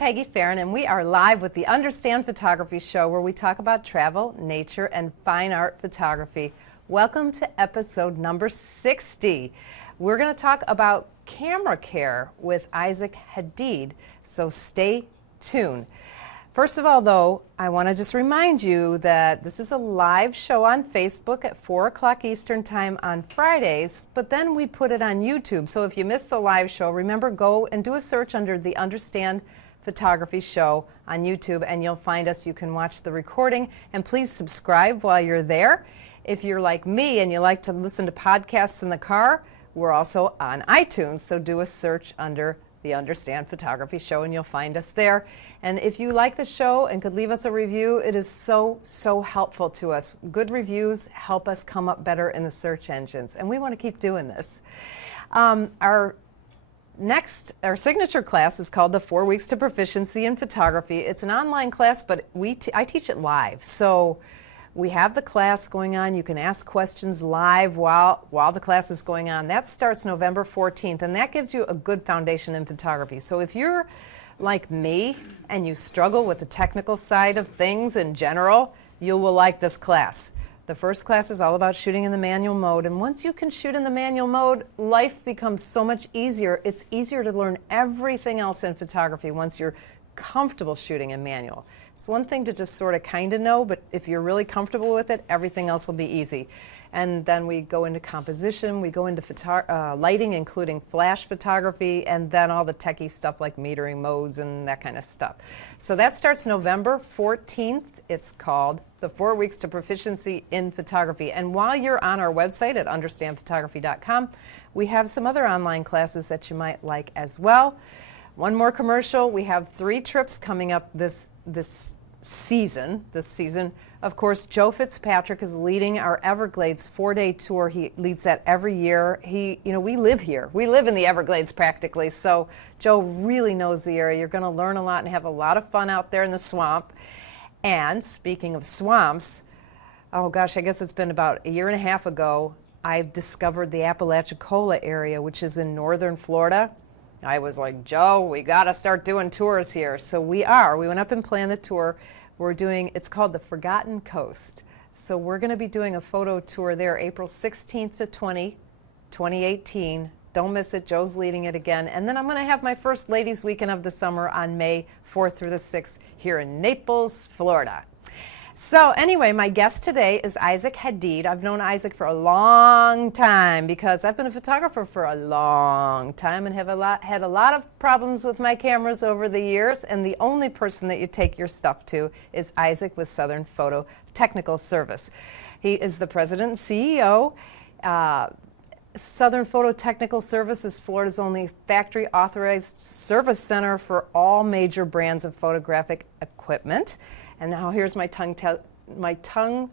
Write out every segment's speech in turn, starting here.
Peggy Farron, and we are live with the Understand Photography Show, where we talk about travel, nature, and fine art photography. Welcome to episode number 60. We're going to talk about camera care with Isaac Hadid, so stay tuned. First of all, though, I want to just remind you that this is a live show on Facebook at 4 o'clock Eastern Time on Fridays, but then we put it on YouTube. So if you missed the live show, remember, go and do a search under the Understand Photography Show on YouTube, and you'll find us. You can watch the recording, and please subscribe while you're there. If you're like me and you like to listen to podcasts in the car, we're also on iTunes, so do a search under the Understand Photography Show and you'll find us there. And if you like the show and could leave us a review, it is so helpful to us. Good reviews help us come up better in the search engines, and we want to keep doing this. Our signature class is called the 4 Weeks to Proficiency in Photography. It's an online class, but I teach it live. So we have the class going on. You can ask questions live while the class is going on. That starts November 14th, and that gives you a good foundation in photography. So if you're like me and you struggle with the technical side of things in general, you will like this class. The first class is all about shooting in the manual mode, and once you can shoot in the manual mode, life becomes so much easier. It's easier to learn everything else in photography once you're comfortable shooting in manual. It's one thing to just sort of kind of know, but if you're really comfortable with it, everything else will be easy. And then we go into composition, we go into lighting, including flash photography, and then all the techie stuff like metering modes and that kind of stuff. So that starts November 14th. It's called the 4 Weeks to Proficiency in Photography. And while you're on our website at understandphotography.com, we have some other online classes that you might like as well. One more commercial. We have 3 trips coming up this season. Of course, Joe Fitzpatrick is leading our Everglades 4-day tour. He leads that every year. We live here. We live in the Everglades practically. So Joe really knows the area. You're going to learn a lot and have a lot of fun out there in the swamp. And speaking of swamps, oh gosh, I guess it's been about a year and a half ago, I discovered the Apalachicola area, which is in northern Florida. I was like, Joe, we got to start doing tours here. So we are. We went up and planned the tour. It's called the Forgotten Coast. So we're going to be doing a photo tour there April 16th to 2018. Don't miss it. Joe's leading it again. And then I'm going to have my first ladies' weekend of the summer on May 4th through the 6th here in Naples, Florida. So anyway, my guest today is Isaac Hadid. I've known Isaac for a long time because I've been a photographer for a long time and have had a lot of problems with my cameras over the years, and the only person that you take your stuff to is Isaac with Southern Photo Technical Service. He is the president and CEO. Southern Photo Technical Service is Florida's only factory authorized service center for all major brands of photographic equipment. And now here's my tongue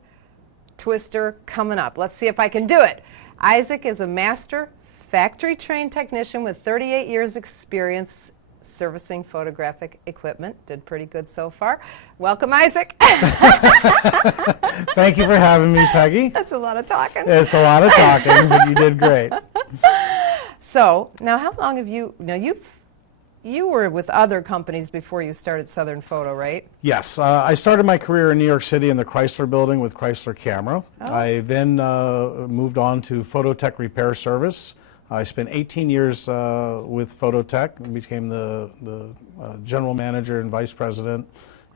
twister coming up. Let's see if I can do it. Isaac is a master factory-trained technician with 38 years experience servicing photographic equipment. Did pretty good so far. Welcome, Isaac. Thank you for having me, Peggy. That's a lot of talking. It's a lot of talking, but you did great. So now how long have you were with other companies before you started Southern Photo, right? Yes, I started my career in New York City in the Chrysler building with Chrysler Camera. Oh. I then moved on to Phototech Repair Service. I spent 18 years with Phototech and became the general manager and vice president.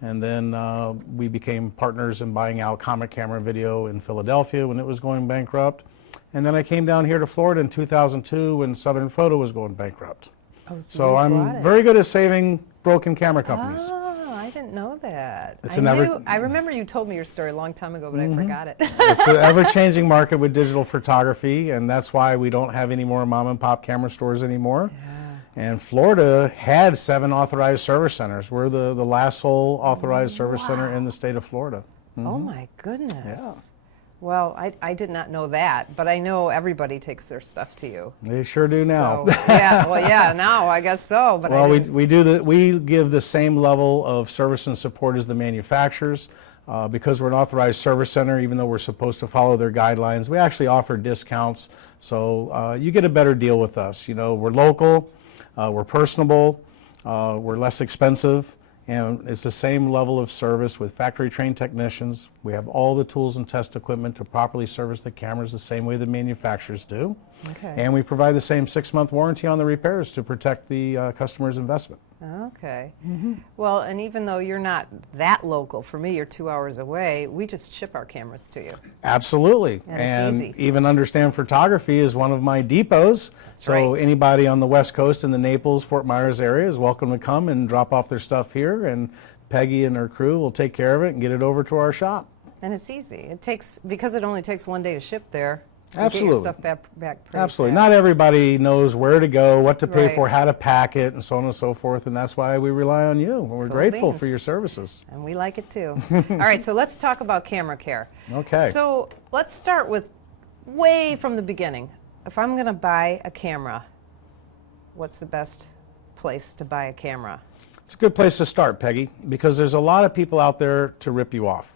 And then we became partners in buying out Comic Camera Video in Philadelphia when it was going bankrupt. And then I came down here to Florida in 2002 when Southern Photo was going bankrupt. Oh, so I'm very good at saving broken camera companies. Oh, I didn't know that. I remember you told me your story a long time ago, but I forgot it. It's an ever-changing market with digital photography, and that's why we don't have any more mom-and-pop camera stores anymore. Yeah. And Florida had 7 authorized service centers. We're the last sole authorized service center in the state of Florida. Oh my goodness. Yeah. Well, I did not know that, but I know everybody takes their stuff to you. They sure do now. So, yeah, well, yeah, now I guess so. But well, we give the same level of service and support as the manufacturers. Because we're an authorized service center, even though we're supposed to follow their guidelines, we actually offer discounts. So you get a better deal with us. You know, we're local, we're personable, We're less expensive, and it's the same level of service with factory-trained technicians. We have all the tools and test equipment to properly service the cameras the same way the manufacturers do. Okay. And we provide the same 6-month warranty on the repairs to protect the customer's investment. Okay. Well, and even though you're not that local, for me, you're 2 hours away, we just ship our cameras to you. Absolutely. And it's easy. Even Understand Photography is one of my depots. That's so right. anybody on the West Coast in the Naples, Fort Myers area is welcome to come and drop off their stuff here, and Peggy and her crew will take care of it and get it over to our shop. And it's easy. It takes, because it only takes 1 day to ship there, you Absolutely. get your stuff back pretty Absolutely. fast. Not everybody knows where to go, what to pay Right. for, how to pack it, and so on and so forth, and that's why we rely on you. We're Cool grateful beans. for your services. And we like it too. All right, so let's talk about camera care. Okay. So let's start with way from the beginning. If I'm going to buy a camera, what's the best place to buy a camera? It's a good place to start, Peggy, because there's a lot of people out there to rip you off.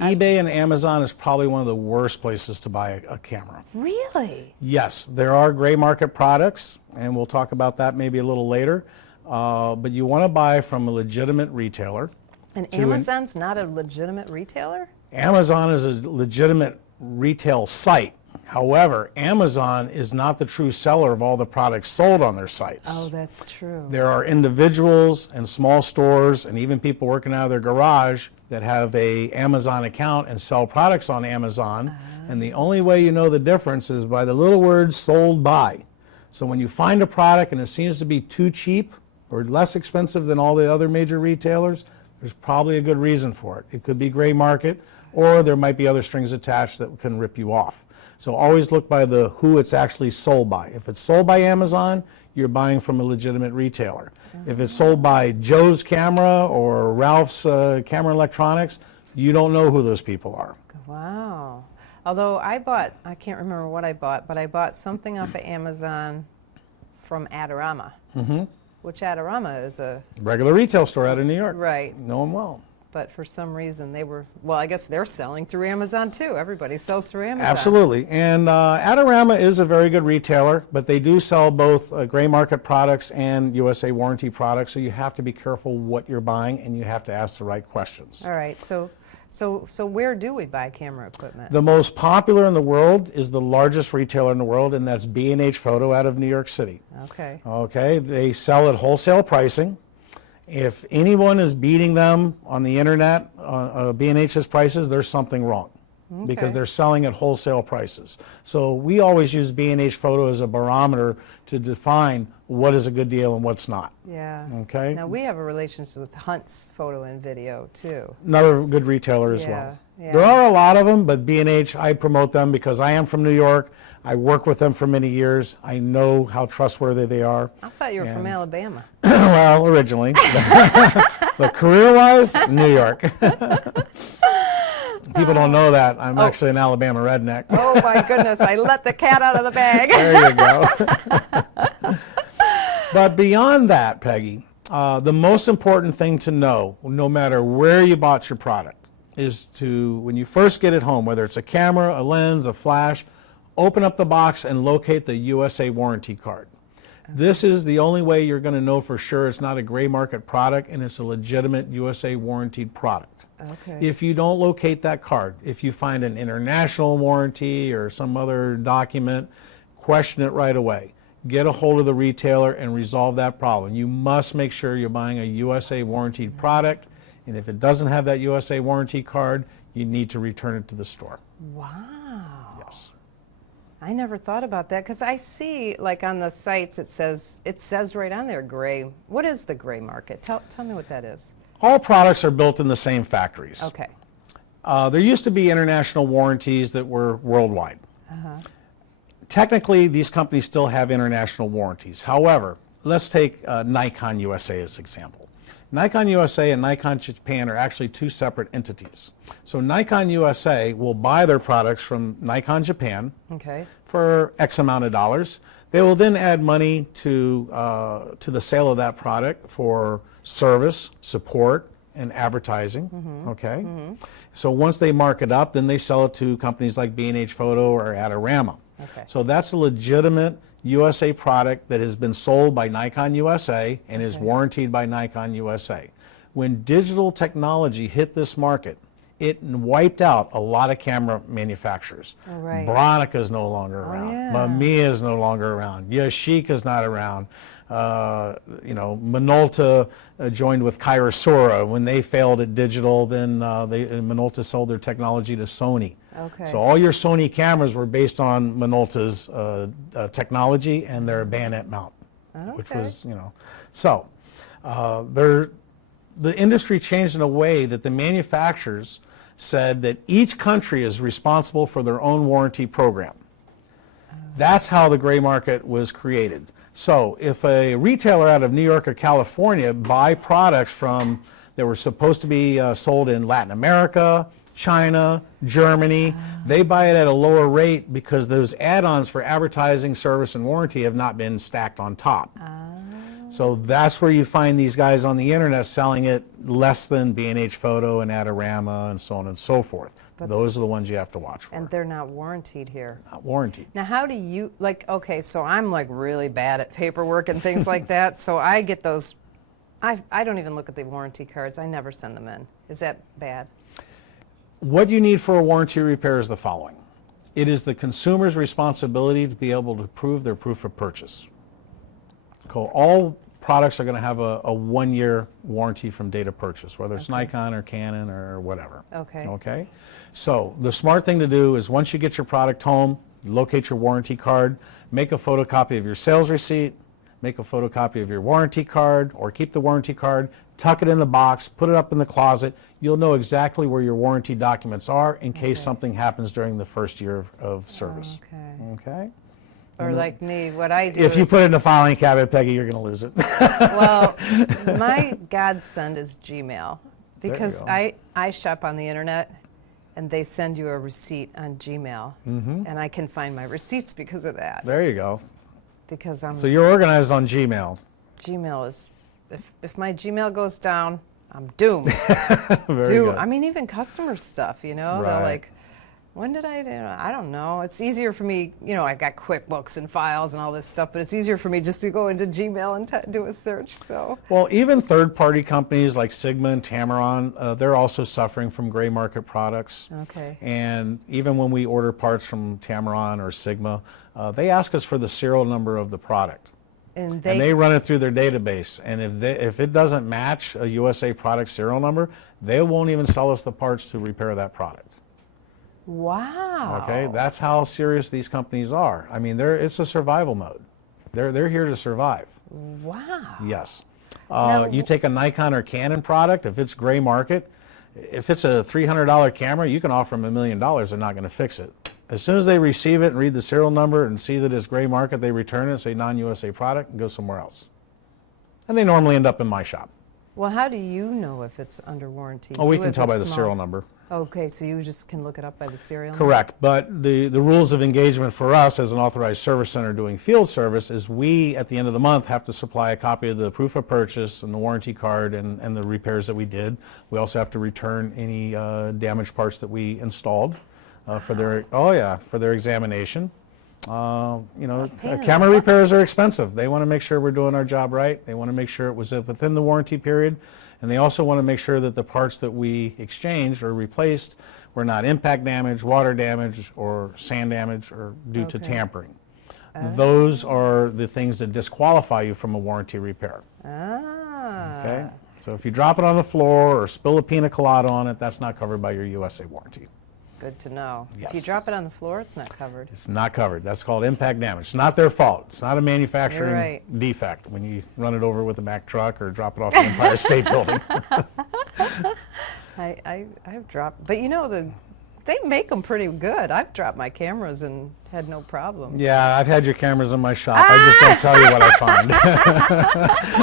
eBay and Amazon is probably one of the worst places to buy a camera. Really? Yes, there are gray market products, and we'll talk about that maybe a little later, but you want to buy from a legitimate retailer. And Amazon's not a legitimate retailer? Amazon is a legitimate retail site. However, Amazon is not the true seller of all the products sold on their sites. Oh, that's true. There are individuals and small stores and even people working out of their garage that have a Amazon account and sell products on Amazon. And the only way you know the difference is by the little word sold by. So when you find a product and it seems to be too cheap or less expensive than all the other major retailers, there's probably a good reason for it. It could be gray market, or there might be other strings attached that can rip you off. So always look by the who it's actually sold by. If it's sold by Amazon, you're buying from a legitimate retailer. If it's sold by Joe's Camera or Ralph's Camera Electronics, you don't know who those people are. Wow. Although I can't remember what I bought, but I bought something off of Amazon from Adorama, which Adorama is a, Regular retail store out of New York. right, Know them well. but for some reason they were, well, I guess they're selling through Amazon too. Everybody sells through Amazon. Absolutely. And Adorama is a very good retailer, but they do sell both gray market products and USA warranty products, so you have to be careful what you're buying and you have to ask the right questions. All right, so where do we buy camera equipment? The most popular in the world is the largest retailer in the world, and that's B&H Photo out of New York City. Okay. Okay, they sell at wholesale pricing. If anyone is beating them on the internet on B&H's prices, there's something wrong, because Okay. they're selling at wholesale prices. So we always use B&H Photo as a barometer to define what is a good deal and what's not. Yeah. Okay. Now we have a relationship with Hunt's Photo and Video too. Another good retailer as Yeah, well. yeah. There are a lot of them, but B&H, I promote them because I am from New York. I work with them for many years. I know how trustworthy they are. I thought you were from And- Alabama. Well, originally. But career-wise, New York. People don't know that. I'm actually an Alabama redneck. Oh my goodness, I let the cat out of the bag. There you go. But beyond that, Peggy, the most important thing to know, no matter where you bought your product, is to, when you first get it home, whether it's a camera, a lens, a flash, open up the box and locate the USA warranty card. This is the only way you're going to know for sure it's not a gray market product and it's a legitimate USA warranted product. Okay. If you don't locate that card, if you find an international warranty or some other document, question it right away. Get a hold of the retailer and resolve that problem. You must make sure you're buying a USA warranted product, and if it doesn't have that USA warranty card, you need to return it to the store. Wow. Yes. I never thought about that because I see, like on the sites, it says right on there gray. What is the gray market? Tell me what that is. All products are built in the same factories. Okay. There used to be international warranties that were worldwide. Technically, these companies still have international warranties. However, let's take Nikon USA as an example. Nikon USA and Nikon Japan are actually two separate entities. So Nikon USA will buy their products from Nikon Japan Okay. for X amount of dollars. They will then add money to the sale of that product for service, support, and advertising. Okay. So once they mark it up, then they sell it to companies like B&H Photo or Adorama. Okay. So that's a legitimate USA product that has been sold by Nikon USA and is Okay. warranted by Nikon USA. When digital technology hit this market, it wiped out a lot of camera manufacturers. Oh, right. Bronica's no longer around. yeah. Mamiya's no longer around. Yashica's not around. Minolta joined with Kairasura. When they failed at digital, then Minolta sold their technology to Sony. Okay. So all your Sony cameras were based on Minolta's technology and their bayonet mount, which Okay. was, so the industry changed in a way that the manufacturers said that each country is responsible for their own warranty program. That's how the gray market was created. So if a retailer out of New York or California buy products that were supposed to be sold in Latin America, China, Germany, they buy it at a lower rate because those add-ons for advertising, service, and warranty have not been stacked on top. So that's where you find these guys on the internet selling it less than B&H Photo and Adorama and so on and so forth. Those are the ones you have to watch for. And they're not warranted here. Not warranted. Now, how do you, okay, so I'm really bad at paperwork and things like that, so I get those, I don't even look at the warranty cards. I never send them in. Is that bad? What you need for a warranty repair is the following. It is the consumer's responsibility to be able to prove their proof of purchase. All products are going to have a 1-year warranty from date of purchase, whether it's Nikon or Canon or whatever. Okay. Okay? So the smart thing to do is once you get your product home, locate your warranty card, make a photocopy of your sales receipt, make a photocopy of your warranty card, or keep the warranty card, tuck it in the box, put it up in the closet. You'll know exactly where your warranty documents are in case something happens during the first year of service. Okay? Or like me, what I do If you is, put it in the filing cabinet, Peggy, you're going to lose it. well, my godsend is Gmail, because go. I shop on the internet, and they send you a receipt on Gmail, and I can find my receipts because of that. There you go. Because So you're organized on Gmail. Gmail is, if my Gmail goes down, I'm doomed. Very good. I mean, even customer stuff, they're Right. like, when did I do? I don't know. It's easier for me, I got QuickBooks and files and all this stuff, but it's easier for me just to go into Gmail and do a search, so. Well, even third-party companies like Sigma and Tamron, they're also suffering from gray market products. Okay. And even when we order parts from Tamron or Sigma, they ask us for the serial number of the product. And And they run it through their database. And if it doesn't match a USA product serial number, they won't even sell us the parts to repair that product. wow. Okay, that's how serious these companies are. I mean, it's a survival mode. They're here to survive. Wow. Yes. Now- You take a Nikon or Canon product, if it's gray market, if it's a $300 camera, you can offer them $1 million, they're not going to fix it. As soon as they receive it and read the serial number and see that it's gray market, they return it, say non-USA product, and go somewhere else. And they normally end up in my shop. Well, how do you know if it's under warranty? Oh, we You can as tell a by the small- serial number. Okay, so you just can look it up by the serial number? Correct, but the rules of engagement for us as an authorized service center doing field service is we, at the end of the month, have to supply a copy of the proof of purchase and the warranty card and the repairs that we did. We also have to return any damaged parts that we installed for their examination. pain in the Camera butt. repairs are expensive. They want to make sure we're doing our job right. They want to make sure it was within the warranty period. And they also want to make sure that the parts that we exchanged or replaced were not impact damage, water damage, or sand damage, or due to Okay. tampering. Those are the things that disqualify you from a warranty repair. Ah. Okay? So if you drop it on the floor or spill a pina colada on it, that's not covered by your USA warranty. Good to know. If you Yes. drop it on the floor, it's not covered. It's not covered. That's called impact damage. It's not their fault. It's not a manufacturing You're right. defect when you run it over with a Mack truck or drop it off the Empire State Building. I've dropped, but they make them pretty good. I've dropped my cameras and had no problems. Yeah, I've had your cameras in my shop. I just don't tell you what I find.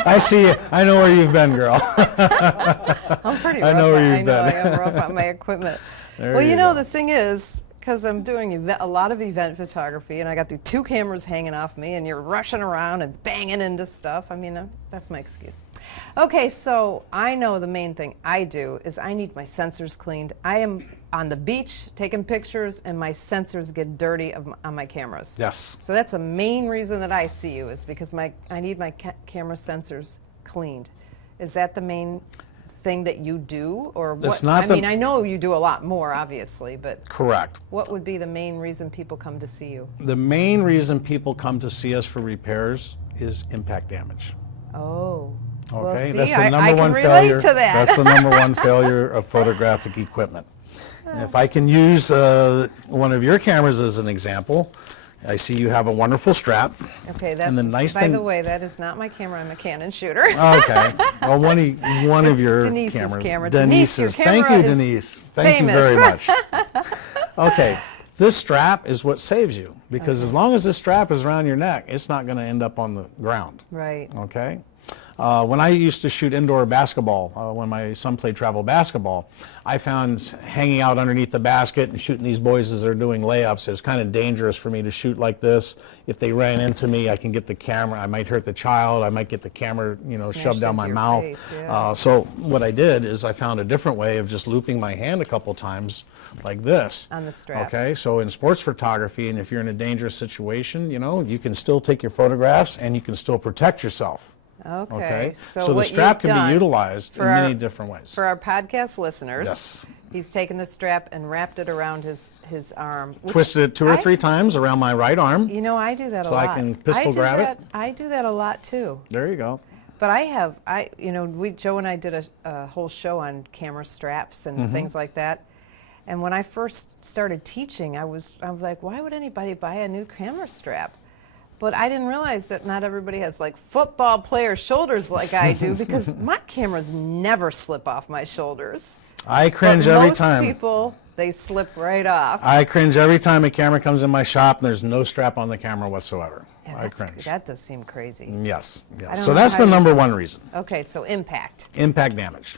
I see you. I know where you've been, girl. I'm pretty I rough. know where you've I know I been. am rough on my equipment. There Well, you go. the thing is, because I'm doing a lot of event photography, and I got the 2 cameras hanging off me, and you're rushing around and banging into stuff. I mean, that's my excuse. Okay, so I know the main thing I do is I need my sensors cleaned. I am on the beach taking pictures and my sensors get dirty on my cameras. Yes. So that's the main reason that I see you, is because I need my camera sensors cleaned. Is that the main thing that you do, or what? It's not I mean, I know you do a lot more, obviously, but Correct. what would be the main reason people come to see you? The main reason people come to see us for repairs is impact damage. Oh. Okay, Well, see, that's the I number can one relate failure. to that. That's the number one failure of photographic equipment. And if I can use one of your cameras as an example, I see you have a wonderful strap. Okay, And the nice by thing- the way, that is not my camera. I'm a Canon shooter. Okay. Well, one of It's your Denise's cameras. camera. Denise, your Thank camera you, is Denise. Thank famous. you very much. Okay. This strap is what saves you, because as long as this strap is around your neck, it's not going to end up on the ground. Right. Okay. When I used to shoot indoor basketball, when my son played travel basketball, I found hanging out underneath the basket and shooting these boys as they're doing layups, it was kind of dangerous for me to shoot like this. If they ran into me, I can get the camera, I might hurt the child, I might get the camera, Smashed shoved down into my your mouth. face, yeah. So what I did is I found a different way of just looping my hand a couple times like this. On the strap. Okay, so in sports photography, and if you're in a dangerous situation, you can still take your photographs and you can still protect yourself. Okay. So the what strap you've can done be utilized in for many different ways. For our podcast listeners, Yes. he's taken the strap and wrapped it around his arm. which Twisted it 2 or I- 3 times around my right arm. I do that a So I lot. can pistol do grab it? that, I do that a lot too. There you go. But Joe and I did a whole show on camera straps and Mm-hmm. things like that. And when I first started teaching, I was like, why would anybody buy a new camera strap? But I didn't realize that not everybody has like football player shoulders like I do, because my cameras never slip off my shoulders. I cringe But every most time. people, they slip right off. I cringe every time a camera comes in my shop and there's no strap on the camera whatsoever. Yeah, I cringe. that does seem crazy. Yes. I Yes. don't So know that's how the you- number one reason. Okay, so impact. Impact damage.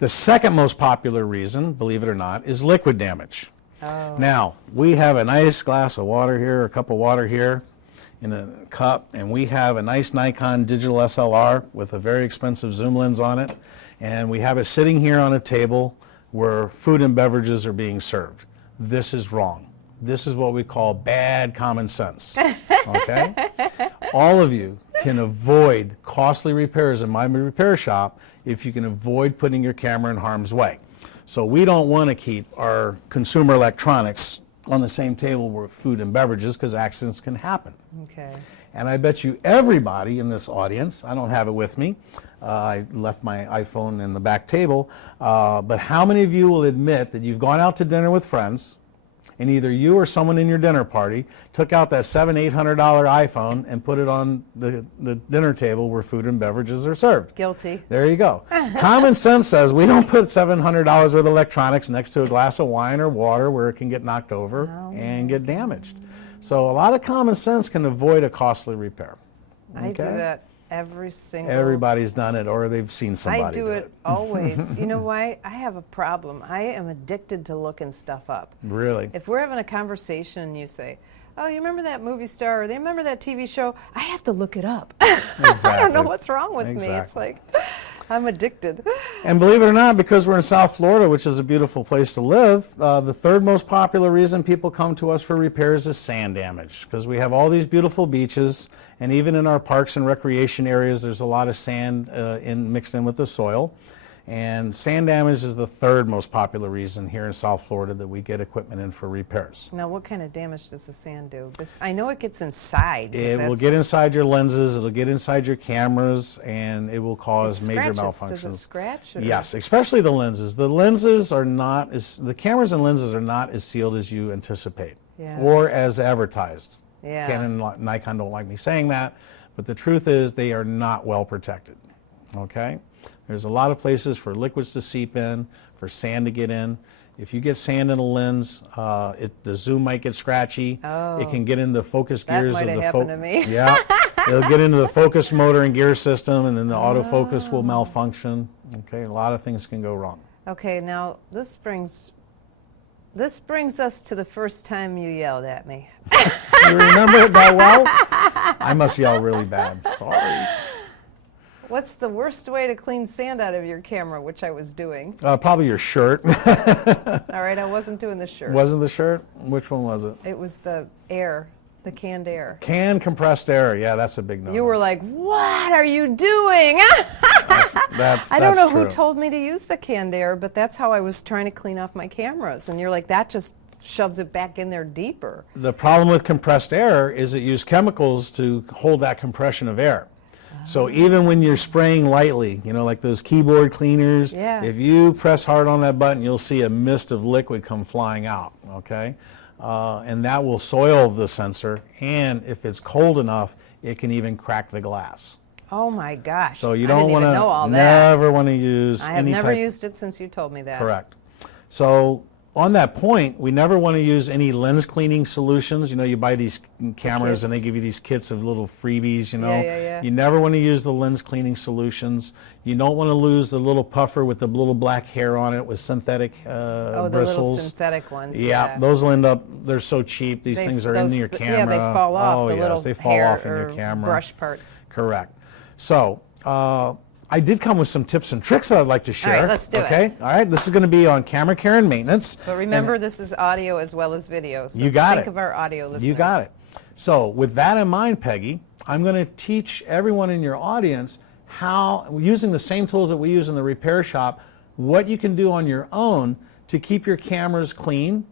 The second most popular reason, believe it or not, is liquid damage. Oh. Now, we have a nice glass of water here, a cup of water here in a cup, and we have a nice Nikon digital SLR with a very expensive zoom lens on it, and we have it sitting here on a table where food and beverages are being served. This is wrong. This is what we call bad common sense. Okay? All of you can avoid costly repairs in my repair shop if you can avoid putting your camera in harm's way. So we don't want to keep our consumer electronics on the same table with food and beverages, because accidents can happen. Okay. And I bet you everybody in this audience, I don't have it with me, I left my iPhone in the back table, but how many of you will admit that you've gone out to dinner with friends, and either you or someone in your dinner party took out that $700-800 iPhone and put it on the dinner table where food and beverages are served? Guilty. There you go. Common sense says we don't put $700 worth of electronics next to a glass of wine or water where it can get knocked over and get damaged. So a lot of common sense can avoid a costly repair. I do that every single. Everybody's done it, or they've seen somebody I do it always. You know why? I have a problem. I am addicted to looking stuff up. Really? If we're having a conversation and you say, oh, you remember that movie star, or they remember that TV show, I have to look it up. Exactly. I don't know what's wrong with me. It's Exactly. like, I'm addicted. And believe it or not, because we're in South Florida, which is a beautiful place to live, the third most popular reason people come to us for repairs is sand damage. Because we have all these beautiful beaches, and even in our parks and recreation areas, there's a lot of sand mixed in with the soil. And sand damage is the third most popular reason here in South Florida that we get equipment in for repairs. Now, what kind of damage does the sand do? I know it gets inside. 'cause It will get inside your lenses, it'll get inside your cameras, and it will cause major malfunctions. Does it scratch? Or? Yes, especially the lenses. The lenses are not the cameras and lenses are not as sealed as you anticipate, Yeah. or as advertised. Yeah. Canon and Nikon don't like me saying that, but the truth is they are not well protected. Okay? There's a lot of places for liquids to seep in, for sand to get in. If you get sand in a lens, the zoom might get scratchy. Oh. It can get into the focus That gears might of have the happened to me. Yeah, it'll get into the focus motor and gear system, and then the autofocus will malfunction. Okay, a lot of things can go wrong. Okay, now this brings us to the first time you yelled at me. You remember it that well? I must yell really bad. Sorry. What's the worst way to clean sand out of your camera, which I was doing? Probably your shirt. All right, I wasn't doing the shirt. Wasn't the shirt? Which one was it? It was the air, the canned air. Canned compressed air. Yeah, that's a big no. You were like, what are you doing? That's I don't know true. who told me to use the canned air, but that's how I was trying to clean off my cameras. And you're like, that just shoves it back in there deeper. The problem with compressed air is it uses chemicals to hold that compression of air. So even when you're spraying lightly, you know, like those keyboard cleaners, Yeah. if you press hard on that button, you'll see a mist of liquid come flying out, okay? And that will soil the sensor, and if it's cold enough, it can even crack the glass. Oh my gosh. So you I don't didn't want even to, know all that. never want to use I have any never type. used it since you told me that. Correct. So on that point, we never want to use any lens cleaning solutions. You know, you buy these cameras and they kits. give you these kits of little freebies, you know. Yeah. You never want to use the lens cleaning solutions. You don't want to lose the little puffer with the little black hair on it with synthetic Oh, the bristles. little synthetic ones. Yeah, those will end up, they're so cheap. These things are in your camera. Yeah, they fall off. Oh, the yes, little they fall hair off in your or camera. brush parts. Correct. So, I did come with some tips and tricks that I'd like to share. let's do it. Okay, all right. This is going to be on camera care and maintenance. But remember, this is audio as well as video. So You got think it. of our audio listeners. You got it. So, with that in mind, Peggy, I'm going to teach everyone in your audience how, using the same tools that we use in the repair shop, what you can do on your own to keep your cameras clean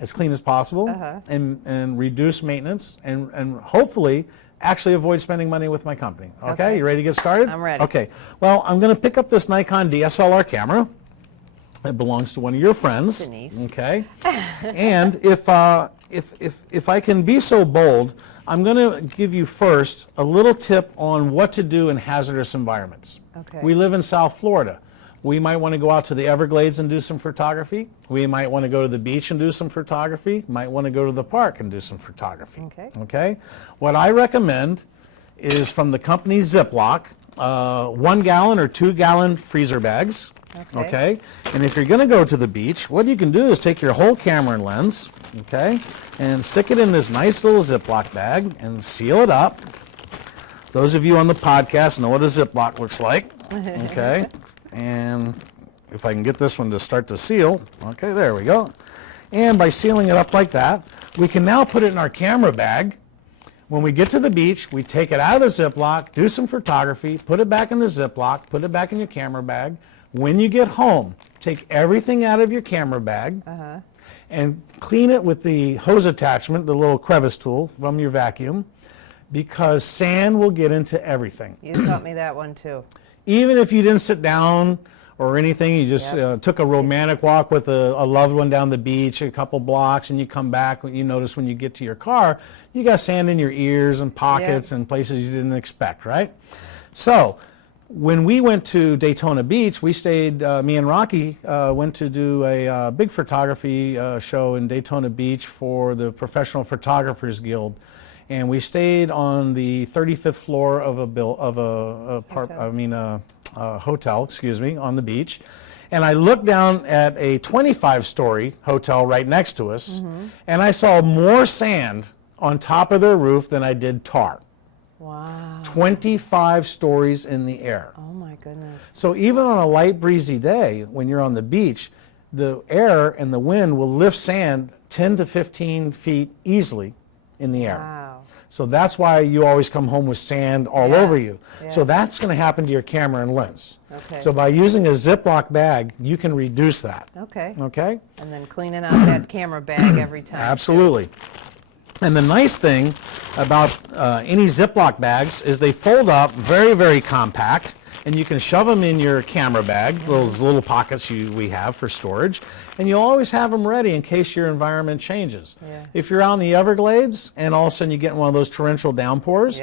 as possible, and reduce maintenance, and hopefully actually avoid spending money with my company. Okay, you ready to get started? I'm ready. Okay, well, I'm going to pick up this Nikon DSLR camera. It belongs to one of your friends. Denise. Okay, and if I can be so bold, I'm going to give you first a little tip on what to do in hazardous environments. Okay. We live in South Florida. We might want to go out to the Everglades and do some photography. We might want to go to the beach and do some photography. Might want to go to the park and do some photography. Okay. Okay? What I recommend is from the company Ziploc, 1 gallon or 2 gallon freezer bags. Okay? And if you're going to go to the beach, what you can do is take your whole camera and lens, okay, and stick it in this nice little Ziploc bag and seal it up. Those of you on the podcast know what a Ziploc looks like. Okay? And if I can get this one to start to seal, okay, there we go. And by sealing it up like that, we can now put it in our camera bag. When we get to the beach, we take it out of the Ziploc, do some photography, put it back in the Ziploc, put it back in your camera bag. When you get home, take everything out of your camera bag and clean it with the hose attachment, the little crevice tool from your vacuum, because sand will get into everything. You taught me that one too. Even if you didn't sit down or anything, you just took a romantic walk with a loved one down the beach, a couple blocks, and you come back, you notice when you get to your car, you got sand in your ears and pockets and places you didn't expect, right? So when we went to Daytona Beach, we stayed, me and Rocky went to do a big photography show in Daytona Beach for the Professional Photographers Guild. And we stayed on the 35th floor of a hotel, excuse me, on the beach. And I looked down at a 25-story hotel right next to us, and I saw more sand on top of their roof than I did tar. Wow. 25 stories in the air. Oh my goodness. So even on a light breezy day, when you're on the beach, the air and the wind will lift sand 10 to 15 feet easily in the air. Wow. So that's why you always come home with sand all over you. So that's going to happen to your camera and lens. Okay. So by using a Ziploc bag, you can reduce that. Okay. Okay? And then cleaning out that camera bag every time. Absolutely. And the nice thing about any Ziploc bags is they fold up very, very compact, and you can shove them in your camera bag, those little pockets we have for storage, and you'll always have them ready in case your environment changes. Yeah. If you're out in the Everglades and all of a sudden you get one of those torrential downpours,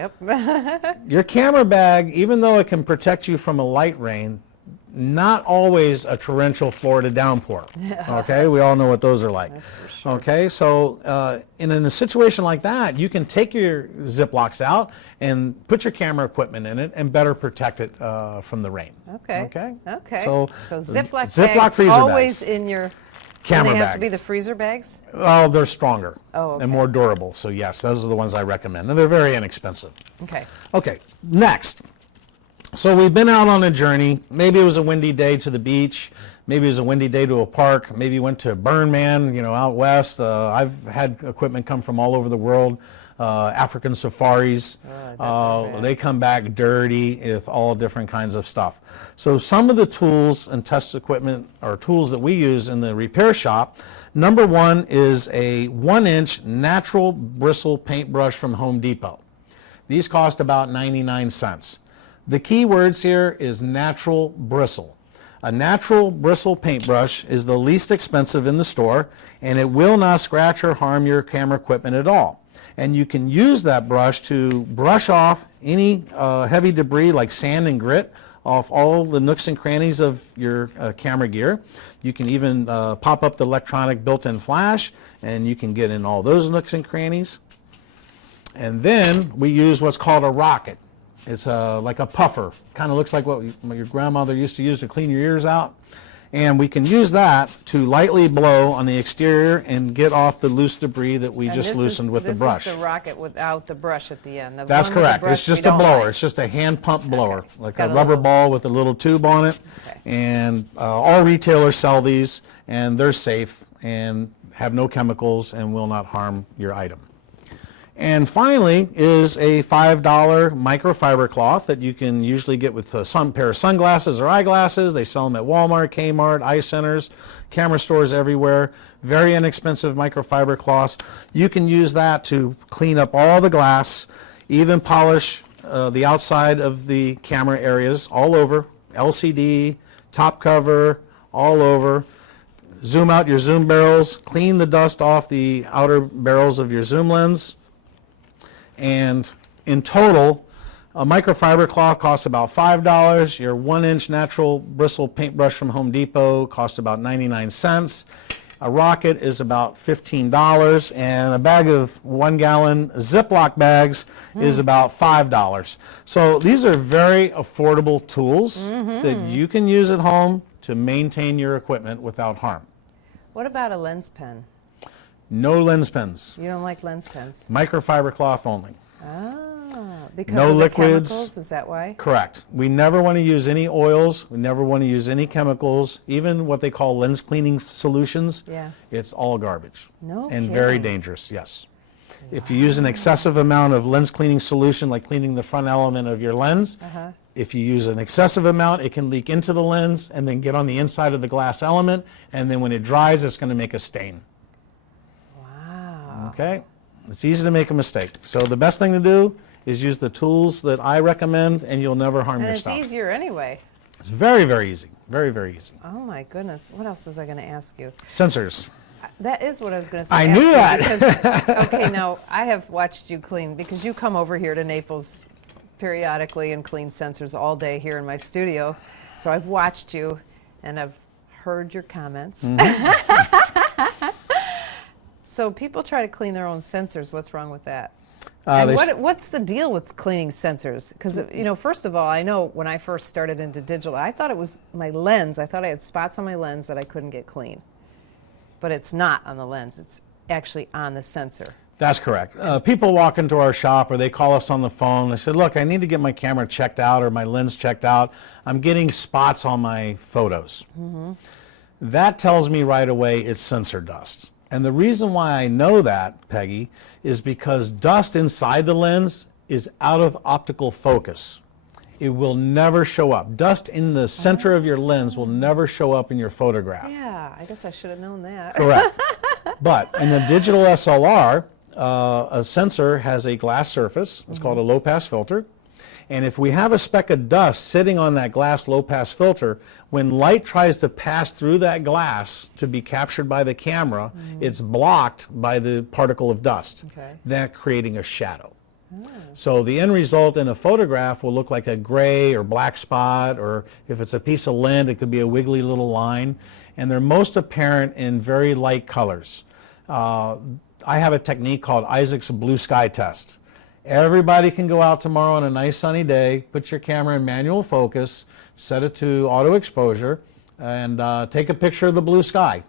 your camera bag, even though it can protect you from a light rain, not always a torrential Florida downpour. Okay, we all know what those are like. That's for sure. Okay, so in a situation like that, you can take your Ziplocs out and put your camera equipment in it and better protect it from the rain. Okay. Okay. Okay. So Ziploc bags freezer always bags. in your Camera Do they have bag. to be the freezer bags? Oh, they're stronger Oh, and more durable. So yes, those are the ones I recommend, and they're very inexpensive. Okay. Okay, next. So we've been out on a journey. Maybe it was a windy day to the beach. Maybe it was a windy day to a park. Maybe you went to Burn Man, you know, out west. I've had equipment come from all over the world. African safaris. They come back dirty with all different kinds of stuff. So some of the tools and test equipment or tools that we use in the repair shop, number one is a 1-inch natural bristle paintbrush from Home Depot. These cost about 99 cents. The key words here is natural bristle. A natural bristle paintbrush is the least expensive in the store, and it will not scratch or harm your camera equipment at all. And you can use that brush to brush off any heavy debris like sand and grit off all the nooks and crannies of your camera gear. You can even pop up the electronic built-in flash, and you can get in all those nooks and crannies. And then we use what's called a rocket. It's like a puffer. Kind of looks like what your grandmother used to use to clean your ears out. And we can use that to lightly blow on the exterior and get off the loose debris that we just loosened with the brush. This is the rocket without the brush at the end. That's correct. It's just a blower. It's just a hand pump blower, like a rubber ball with a little tube on it. And all retailers sell these, and they're safe and have no chemicals and will not harm your item. And finally is a $5 microfiber cloth that you can usually get with some pair of sunglasses or eyeglasses. They sell them at Walmart, Kmart, eye centers, camera stores everywhere. Very inexpensive microfiber cloths. You can use that to clean up all the glass, even polish the outside of the camera areas all over, LCD, top cover, all over. Zoom out your zoom barrels, clean the dust off the outer barrels of your zoom lens. And in total, a microfiber cloth costs about $5. Your 1-inch natural bristle paintbrush from Home Depot costs about 99 cents. A rocket is about $15, and a bag of 1-gallon Ziploc bags is about $5. So these are very affordable tools that you can use at home to maintain your equipment without harm. What about a lens pen? No lens pens. You don't like lens pens? Microfiber cloth only. Ah, because no of liquids. the chemicals, is that why? Correct. We never want to use any oils. We never want to use any chemicals. Even what they call lens cleaning solutions. Yeah. It's all garbage. No And kidding. very dangerous, yes. If you use an excessive amount of lens cleaning solution, like cleaning the front element of your lens, if you use an excessive amount, it can leak into the lens and then get on the inside of the glass element, and then when it dries, it's going to make a stain. Okay? It's easy to make a mistake. So the best thing to do is use the tools that I recommend, and you'll never harm your stuff. And it's easier anyway. It's very, very easy. Very, very easy. Oh my goodness. What else was I going to ask you? Sensors. That is what I was going to say. I knew that. Because, okay, now I have watched you clean, because you come over here to Naples periodically and clean sensors all day here in my studio. So I've watched you and I've heard your comments. So people try to clean their own sensors. What's wrong with that? And what's the deal with cleaning sensors? Because, you know, first of all, I know when I first started into digital, I thought it was my lens. I thought I had spots on my lens that I couldn't get clean. But it's not on the lens. It's actually on the sensor. That's correct. People walk into our shop or they call us on the phone. They said, look, I need to get my camera checked out or my lens checked out. I'm getting spots on my photos. That tells me right away it's sensor dust. And the reason why I know that, Peggy, is because dust inside the lens is out of optical focus. It will never show up. Dust in the center of your lens will never show up in your photograph. Yeah, I guess I should have known that. Correct. But in the digital SLR, a sensor has a glass surface. It's called a low-pass filter. And if we have a speck of dust sitting on that glass low-pass filter, when light tries to pass through that glass to be captured by the camera, it's blocked by the particle of dust, that creating a shadow. So the end result in a photograph will look like a gray or black spot, or if it's a piece of lint, it could be a wiggly little line. And they're most apparent in very light colors. I have a technique called Isaac's blue sky test. Everybody can go out tomorrow on a nice sunny day, put your camera in manual focus, set it to auto exposure, and take a picture of the blue sky.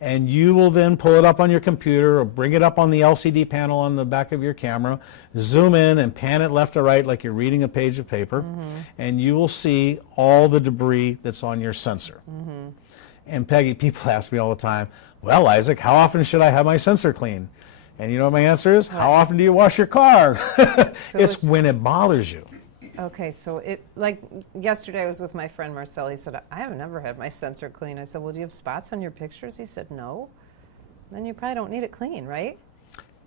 And you will then pull it up on your computer or bring it up on the LCD panel on the back of your camera, zoom in and pan it left to right like you're reading a page of paper, and you will see all the debris that's on your sensor. And Peggy, people ask me all the time, well, Isaac, how often should I have my sensor cleaned? And you know what my answer is? How often do you wash your car? So it's when it bothers you. Okay, so like yesterday I was with my friend Marcel. He said, I have never had my sensor clean. I said, well, do you have spots on your pictures? He said, no. Then you probably don't need it clean, right?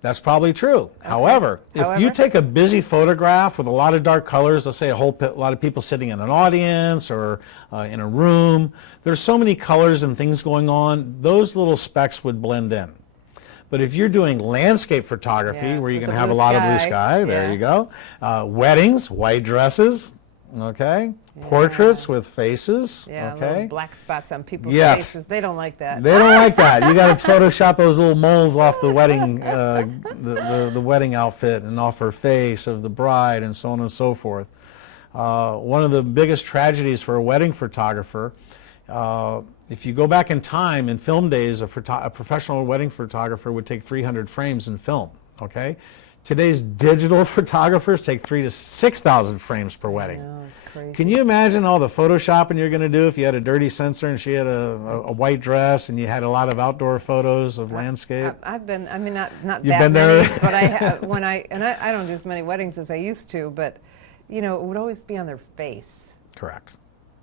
That's probably true. Okay. However, if you take a busy photograph with a lot of dark colors, let's say a lot of people sitting in an audience or in a room, there's so many colors and things going on, those little specks would blend in. But if you're doing landscape photography, where you're going to have a lot of blue sky, there you go. Weddings, white dresses, okay. Portraits with faces, okay. Black spots on people's faces. They don't like that. They don't like that. You got to Photoshop those little moles off the wedding, the wedding outfit and off her face of the bride and so on and so forth. One of the biggest tragedies for a wedding photographer, if you go back in time, in film days, a professional wedding photographer would take 300 frames in film, okay? Today's digital photographers take 3,000 to 6,000 frames per wedding. No, it's crazy. Can you imagine all the photoshopping you're going to do if you had a dirty sensor and she had a white dress and you had a lot of outdoor photos of landscape? I've been, I mean, not You've that been many, there? but I have, I don't do as many weddings as I used to, but, you know, it would always be on their face. Correct.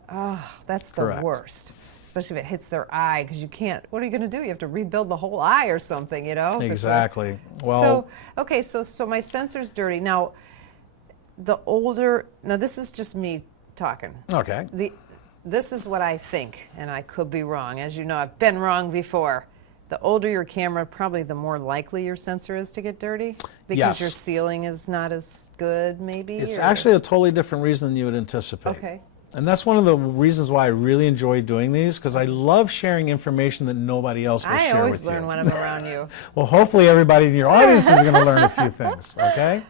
Oh, that's the worst. Especially if it hits their eye, because you can't, what are you going to do? You have to rebuild the whole eye or something, you know? Exactly. Well, so, okay, so my sensor's dirty. Now, now this is just me talking. Okay. This is what I think, and I could be wrong. As you know, I've been wrong before. The older your camera, probably the more likely your sensor is to get dirty? Because your sealing is not as good, maybe? It's actually a totally different reason than you would anticipate. Okay. And that's one of the reasons why I really enjoy doing these, because I love sharing information that nobody else will share with you. I always learn when I'm around you. Well, hopefully everybody in your audience is going to learn a few things, okay?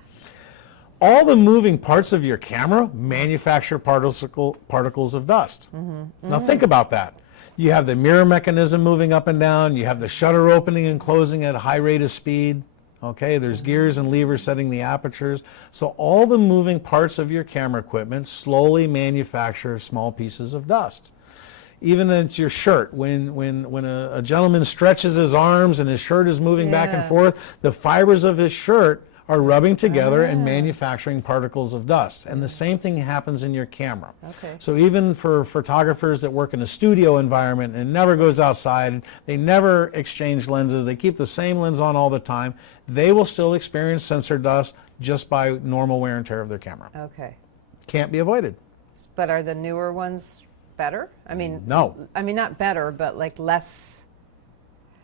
All the moving parts of your camera manufacture particles of dust. Now think about that. You have the mirror mechanism moving up and down. You have the shutter opening and closing at a high rate of speed. Okay, there's gears and levers setting the apertures. So all the moving parts of your camera equipment slowly manufacture small pieces of dust. Even at your shirt, when a gentleman stretches his arms and his shirt is moving back and forth, the fibers of his shirt are rubbing together and manufacturing particles of dust. And the same thing happens in your camera. Okay. So even for photographers that work in a studio environment and never goes outside, they never exchange lenses, they keep the same lens on all the time, they will still experience sensor dust just by normal wear and tear of their camera. Okay. Can't be avoided. But are the newer ones better? I mean, no. I mean, not better, but like less,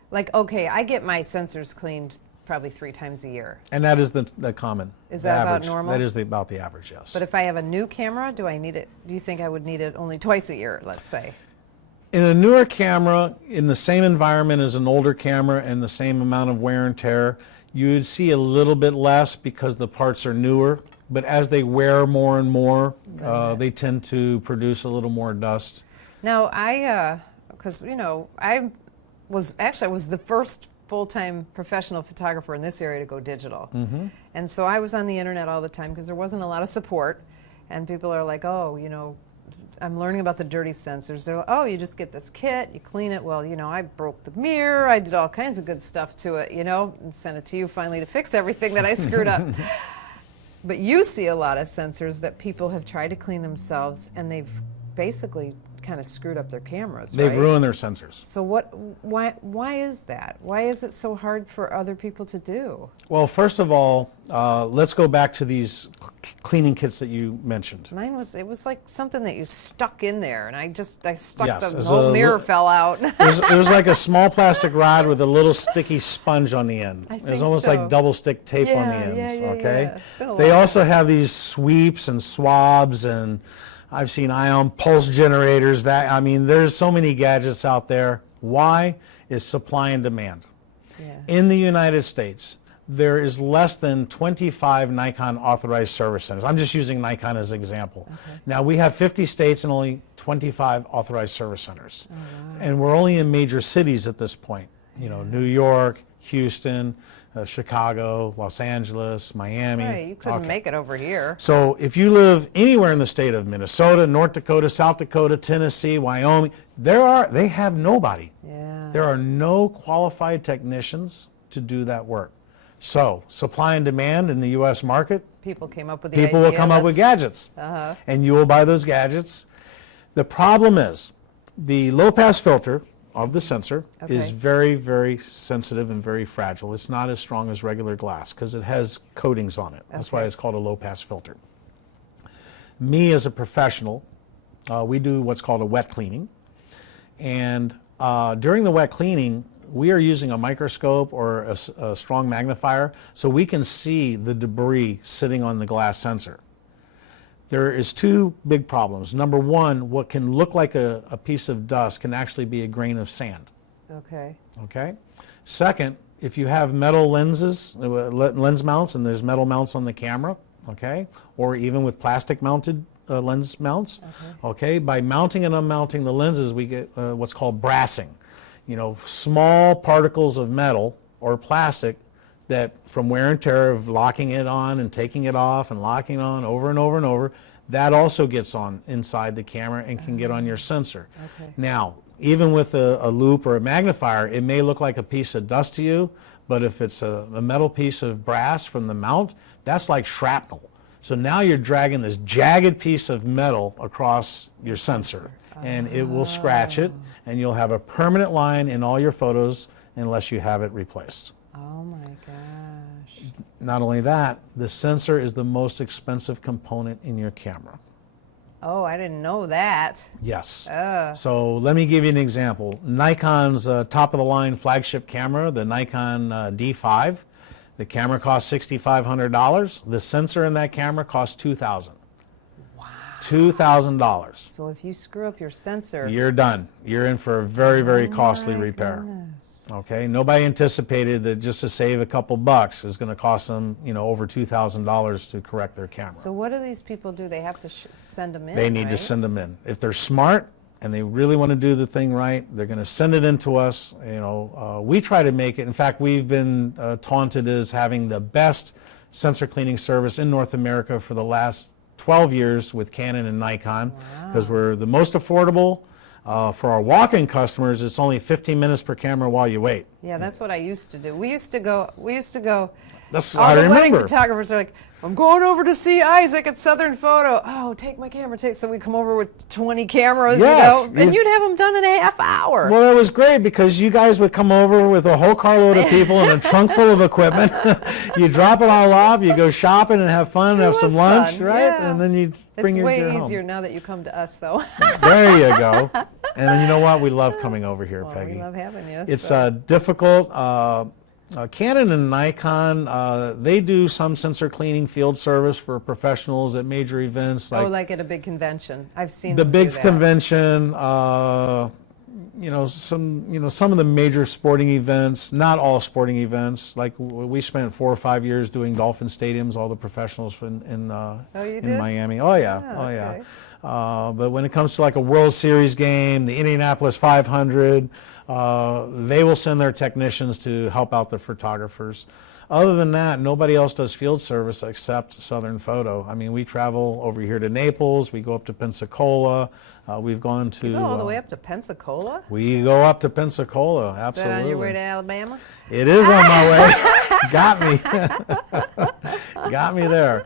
like, okay, I get my sensors cleaned probably 3 times a year. And that is the common. Is that average. about normal? That is about the average, yes. But if I have a new camera, do I need it? Do you think I would need it only twice a year, let's say? In a newer camera, in the same environment as an older camera and the same amount of wear and tear, you would see a little bit less because the parts are newer. But as they wear more and more, they tend to produce a little more dust. Now, because, you know, I was the first full-time professional photographer in this area to go digital. And so I was on the internet all the time because there wasn't a lot of support. And people are like, oh, you know, I'm learning about the dirty sensors. They're like, oh, you just get this kit, you clean it. Well, you know, I broke the mirror, I did all kinds of good stuff to it, you know, and sent it to you finally to fix everything that I screwed up. But you see a lot of sensors that people have tried to clean themselves and they've basically kind of screwed up their cameras, They've right? ruined their sensors. So why is that? Why is it so hard for other people to do? Well, first of all, let's go back to these cleaning kits that you mentioned. Mine was, it was like something that you stuck in there, and I stuck Yes, the it's whole a mirror fell out. It was like a small plastic rod with a little sticky sponge on the end. I It was think almost so. like double stick tape on the Yeah, ends, yeah, okay? yeah. It's been a They while. also have these sweeps and swabs, and I've seen ion pulse generators. I mean, there's so many gadgets out there. Why? Is supply and demand. Yeah. In the United States, there is less than 25 Nikon authorized service centers. I'm just using Nikon as an example. Okay. Now we have 50 states and only 25 authorized service centers. Oh, wow. And we're only in major cities at this point. You know, New York, Houston, Chicago, Los Angeles, Miami. Right, you couldn't Okay. make it over here. So if you live anywhere in the state of Minnesota, North Dakota, South Dakota, Tennessee, Wyoming, they have nobody. Yeah. There are no qualified technicians to do that work. So supply and demand in the U.S. market, People came up with the people idea. will come up with gadgets, and you will buy those gadgets. The problem is the low-pass filter of the sensor is Okay. very, very sensitive and very fragile. It's not as strong as regular glass because it has coatings on it. That's why Okay. it's called a low-pass filter. Me as a professional, we do what's called a wet cleaning. And during the wet cleaning, we are using a microscope or a strong magnifier so we can see the debris sitting on the glass sensor. There is two big problems. Number one, what can look like a piece of dust can actually be a grain of sand. Okay. Okay? Second, if you have metal lenses, lens mounts, and there's metal mounts on the camera, okay, or even with plastic mounted lens mounts, okay, by mounting and unmounting the lenses, we get what's called brassing. You know, small particles of metal or plastic that from wear and tear of locking it on and taking it off and locking it on over and over and over, that also gets on inside the camera and can get on your sensor. Okay. Now, even with a loop or a magnifier, it may look like a piece of dust to you, but if it's a metal piece of brass from the mount, that's like shrapnel. So now you're dragging this jagged piece of metal across your sensor, and it will scratch it, and you'll have a permanent line in all your photos unless you have it replaced. Oh my gosh. Not only that, the sensor is the most expensive component in your camera. Oh, I didn't know that. Yes. So let me give you an example. Nikon's top-of-the-line flagship camera, the Nikon D5, the camera costs $6,500. The sensor in that camera costs $2,000. Wow. $2,000. So if you screw up your sensor, You're done. You're in for a very, very costly my repair. goodness. Okay, nobody anticipated that just to save a couple bucks is going to cost them, you know, over $2,000 to correct their camera. So what do these people do? They have to send them in, They need to right? send them in. If they're smart and they really want to do the thing right, they're going to send it in to us. You know, we try to make it. In fact, we've been taunted as having the best sensor cleaning service in North America for the last 12 years with Canon and Nikon, because we're the most affordable. For our walk-in customers, it's only 15 minutes per camera while you wait. Yeah, that's what I used to do. We used to go. That's All I the wedding remember. photographers are like, I'm going over to see Isaac at Southern Photo. Oh, take my camera. So we come over with 20 cameras, Yes, you know, and you'd have them done in a half hour. Well, it was great because you guys would come over with a whole carload of people and a trunk full of equipment. You drop it all off, you go shopping and have fun, have some was lunch, fun, right? yeah. And then you bring It's your way gear easier home. now that you come to us, though. There you go. And then you know what? We love coming over here, Well, Peggy. we love having you. It's so. difficult. Canon and Nikon, they do some sensor cleaning field service for professionals at major events like like at a big convention. I've seen the them big do that. convention, some of the major sporting events, not all sporting events. Like we spent 4 or 5 years doing Dolphin stadiums, all the professionals in you did? Miami. Oh yeah, Yeah, oh yeah. okay. But when it comes to like a World Series game, the Indianapolis 500, they will send their technicians to help out the photographers. Other than that, nobody else does field service except Southern Photo. I mean, we travel over here to Naples, we go up to Pensacola, we've gone to... You go all the way up to Pensacola? We go up to Pensacola, Is absolutely. that on your way to Alabama? It is on my way. Got me. Got me there.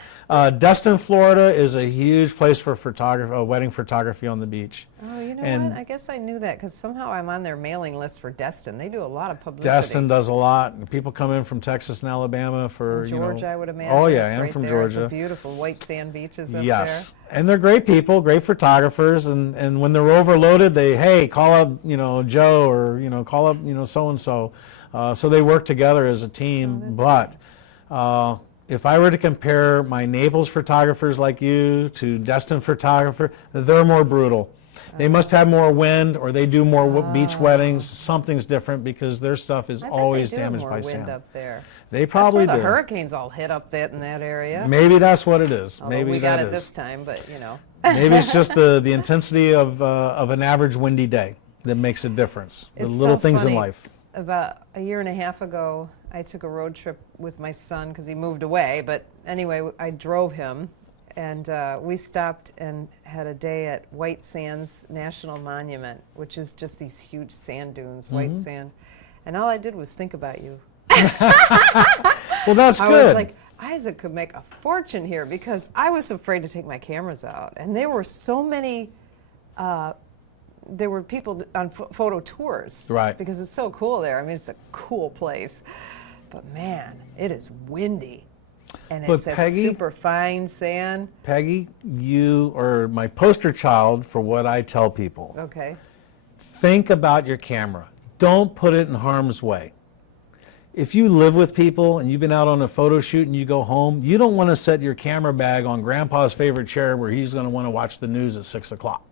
Destin, Florida is a huge place for wedding photography on the beach. Oh, you know And what? I guess I knew that because somehow I'm on their mailing list for Destin. They do a lot of publicity. Destin does a lot. People come in from Texas and Alabama for, Georgia, I would imagine. Oh yeah, It's and right from there. Georgia. It's a beautiful white sand beaches up there. Yes, and they're great people, great photographers, and when they're overloaded, hey, call up, Joe, or call up, so and so. So they work together as a team. But if I were to compare my Naples photographers like you to Destin photographer, they're more brutal. They must have more wind, or they do more beach weddings. Something's different because their stuff is I bet always they do have damaged more by wind sand. up there. They probably That's where do. the hurricanes all hit up in that area. Maybe that's what it is. Although Maybe we got that it is. this time, but you know. Maybe it's just the intensity of an average windy day that makes a difference. The It's little so things in funny. life. About a year and a half ago, I took a road trip with my son because he moved away. But anyway, I drove him, and we stopped and had a day at White Sands National Monument, which is just these huge sand dunes, white sand. And all I did was think about you. Well, that's I good. was like, Isaac could make a fortune here, because I was afraid to take my cameras out. And there were so many, there were people on photo tours. Right. Because it's so cool there. I mean, it's a cool place. But man, it is windy. And But it's that Peggy- super fine sand. Peggy, you are my poster child for what I tell people. Okay. Think about your camera. Don't put it in harm's way. If you live with people and you've been out on a photo shoot and you go home, you don't want to set your camera bag on grandpa's favorite chair where he's going to want to watch the news at 6 o'clock.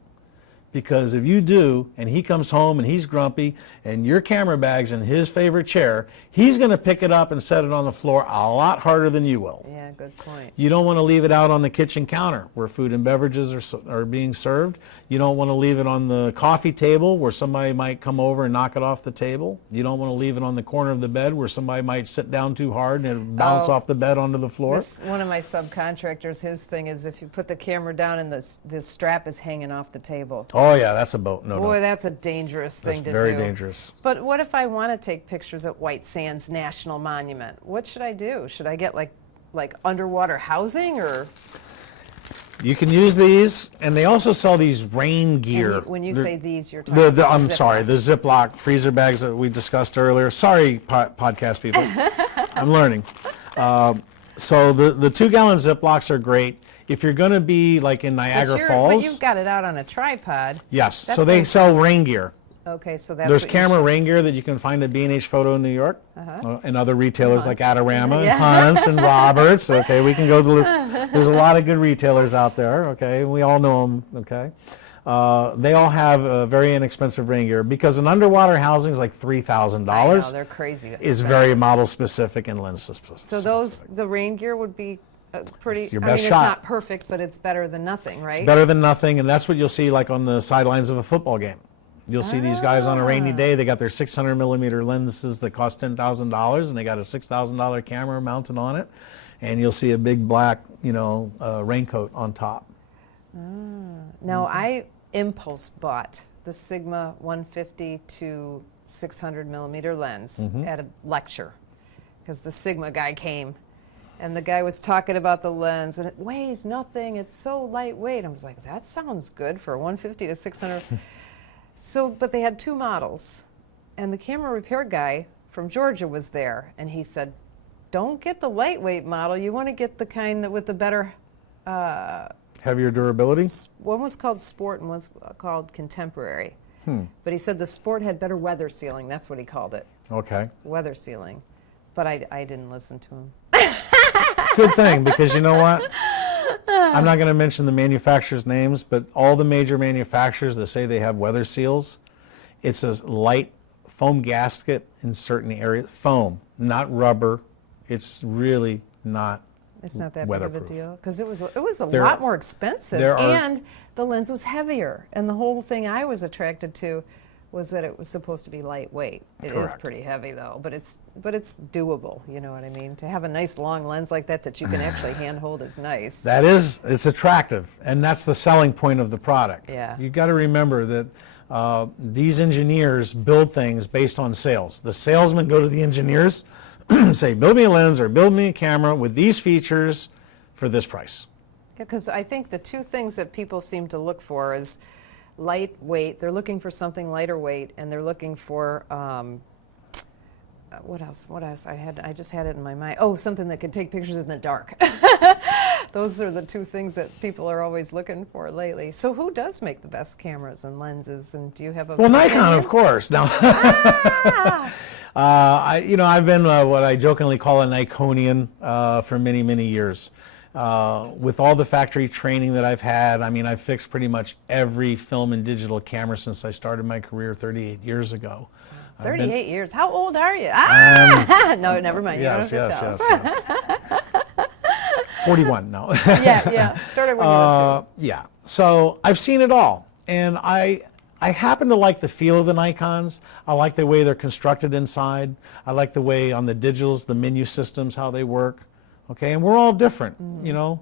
Because if you do, and he comes home and he's grumpy, and your camera bag's in his favorite chair, he's going to pick it up and set it on the floor a lot harder than you will. Yeah, good point. You don't want to leave it out on the kitchen counter where food and beverages are being served. You don't want to leave it on the coffee table where somebody might come over and knock it off the table. You don't want to leave it on the corner of the bed where somebody might sit down too hard and bounce off the bed onto the floor. One of my subcontractors, his thing is if you put the camera down and the strap is hanging off the table. Oh yeah, that's a boat. No, Boy, no. that's a dangerous thing to do. Very dangerous. But what if I want to take pictures at White Sands National Monument? What should I do? Should I get like underwater housing, or? You can use these, and they also sell these rain gear. When you They're- say these, you're talking about I'm Ziploc. sorry, the Ziploc freezer bags that we discussed earlier. Sorry, podcast people. I'm learning. So the 2-gallon Ziplocs are great. If you're going to be like in Niagara But Falls, you've got it out on a tripod. yes. That So they makes- sell rain gear. Okay, so that's There's what you camera should- rain gear that you can find at B&H Photo in New York, and other retailers like Hunts. Adorama Yeah. and Hunts and Roberts. Okay, we can go to list. There's a lot of good retailers out there. Okay, we all know them. Okay, they all have very inexpensive rain gear because an underwater housing is like $3,000. I know, they're crazy. Is expensive. very model specific and lens specific. So the rain gear would be pretty. It's your I best mean, shot. it's not perfect, but it's better than nothing, right? Better than nothing, and that's what you'll see like on the sidelines of a football game. You'll see these guys on a rainy day. They got their 600 millimeter lenses that cost $10,000, and they got a $6,000 camera mounted on it, and you'll see a big black, raincoat on top. Now, I impulse bought the Sigma 150 to 600 millimeter lens at a lecture, because the Sigma guy came, and the guy was talking about the lens, and it weighs nothing. It's so lightweight. I was like, that sounds good for 150 to 600. So, but they had two models, and the camera repair guy from Georgia was there, and he said, don't get the lightweight model. You want to get the kind that with the better, Heavier durability? one was called Sport and one's called Contemporary. But he said the Sport had better weather sealing. That's what he called it, Okay. weather sealing. But I didn't listen to him. Good thing, because you know what? I'm not going to mention the manufacturers' names, but all the major manufacturers that say they have weather seals, it's a light foam gasket in certain areas. Foam, not rubber. It's really not. It's not that big of a Weatherproof. deal, because it was a There- lot more expensive, there are- and the lens was heavier. And the whole thing I was attracted to was that it was supposed to be lightweight. It is Correct. pretty heavy though, but it's doable. You know what I mean? To have a nice long lens like that you can actually handhold is nice. It's attractive, and that's the selling point of the product. Yeah. You've got to remember that these engineers build things based on sales. The salesmen go to the engineers, say, build me a lens or build me a camera with these features for this price. Because I think the two things that people seem to look for is lightweight. They're looking for something lighter weight, and they're looking for what else? I just had it in my mind. Oh, something that can take pictures in the dark. Those are the two things that people are always looking for lately. So who does make the best cameras and lenses? And do you have a Well, Nikon, opinion? of course. Now, I've been what I jokingly call a Nikonian for many, many years. With all the factory training that I've had, I mean, I've fixed pretty much every film and digital camera since I started my career 38 years ago. 38 years. How old are you? Ah! No, never mind. Yes, you don't have to yes, tell us. yes. 41, no. Yeah. Started when you were 2. Yeah. So I've seen it all. And I happen to like the feel of the Nikons. I like the way they're constructed inside. I like the way on the digitals, the menu systems, how they work. Okay, and we're all different, you know.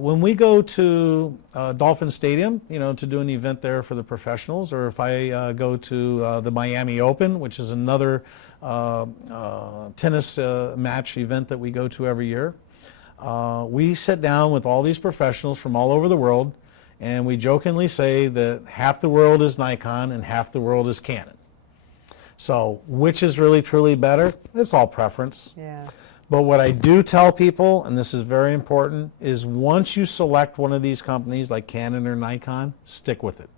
When we go to Dolphin Stadium, you know, to do an event there for the professionals, or if I go to the Miami Open, which is another tennis match event that we go to every year, we sit down with all these professionals from all over the world, and we jokingly say that half the world is Nikon and half the world is Canon. So which is really truly better? It's all preference. Yeah. But what I do tell people, and this is very important, is once you select one of these companies like Canon or Nikon, stick with it.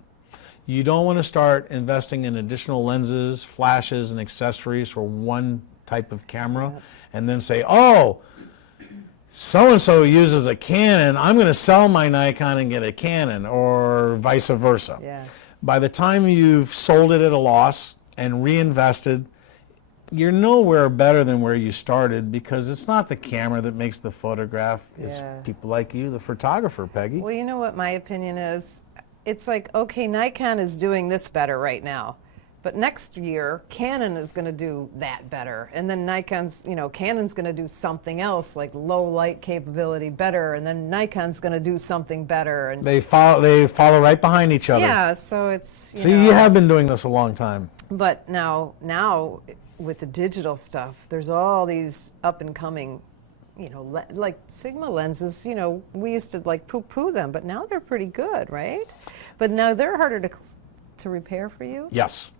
You don't want to start investing in additional lenses, flashes, and accessories for one type of camera, and then say, oh, so-and-so uses a Canon, I'm going to sell my Nikon and get a Canon, or vice versa. Yeah. By the time you've sold it at a loss and reinvested, you're nowhere better than where you started, because it's not the camera that makes the photograph. It's people like you, the photographer, Peggy. Well, you know what my opinion is? It's like, okay, Nikon is doing this better right now, but next year Canon is going to do that better, and then Nikon's, you know, Canon's going to do something else like low light capability better, and then Nikon's going to do something better, and They follow right behind each other. yeah, so it's So you have been doing this a long time. But now with the digital stuff, there's all these up and coming, you know, like Sigma lenses, you know, we used to like poo-poo them, but now they're pretty good, right? But now they're harder to repair for you? Yes.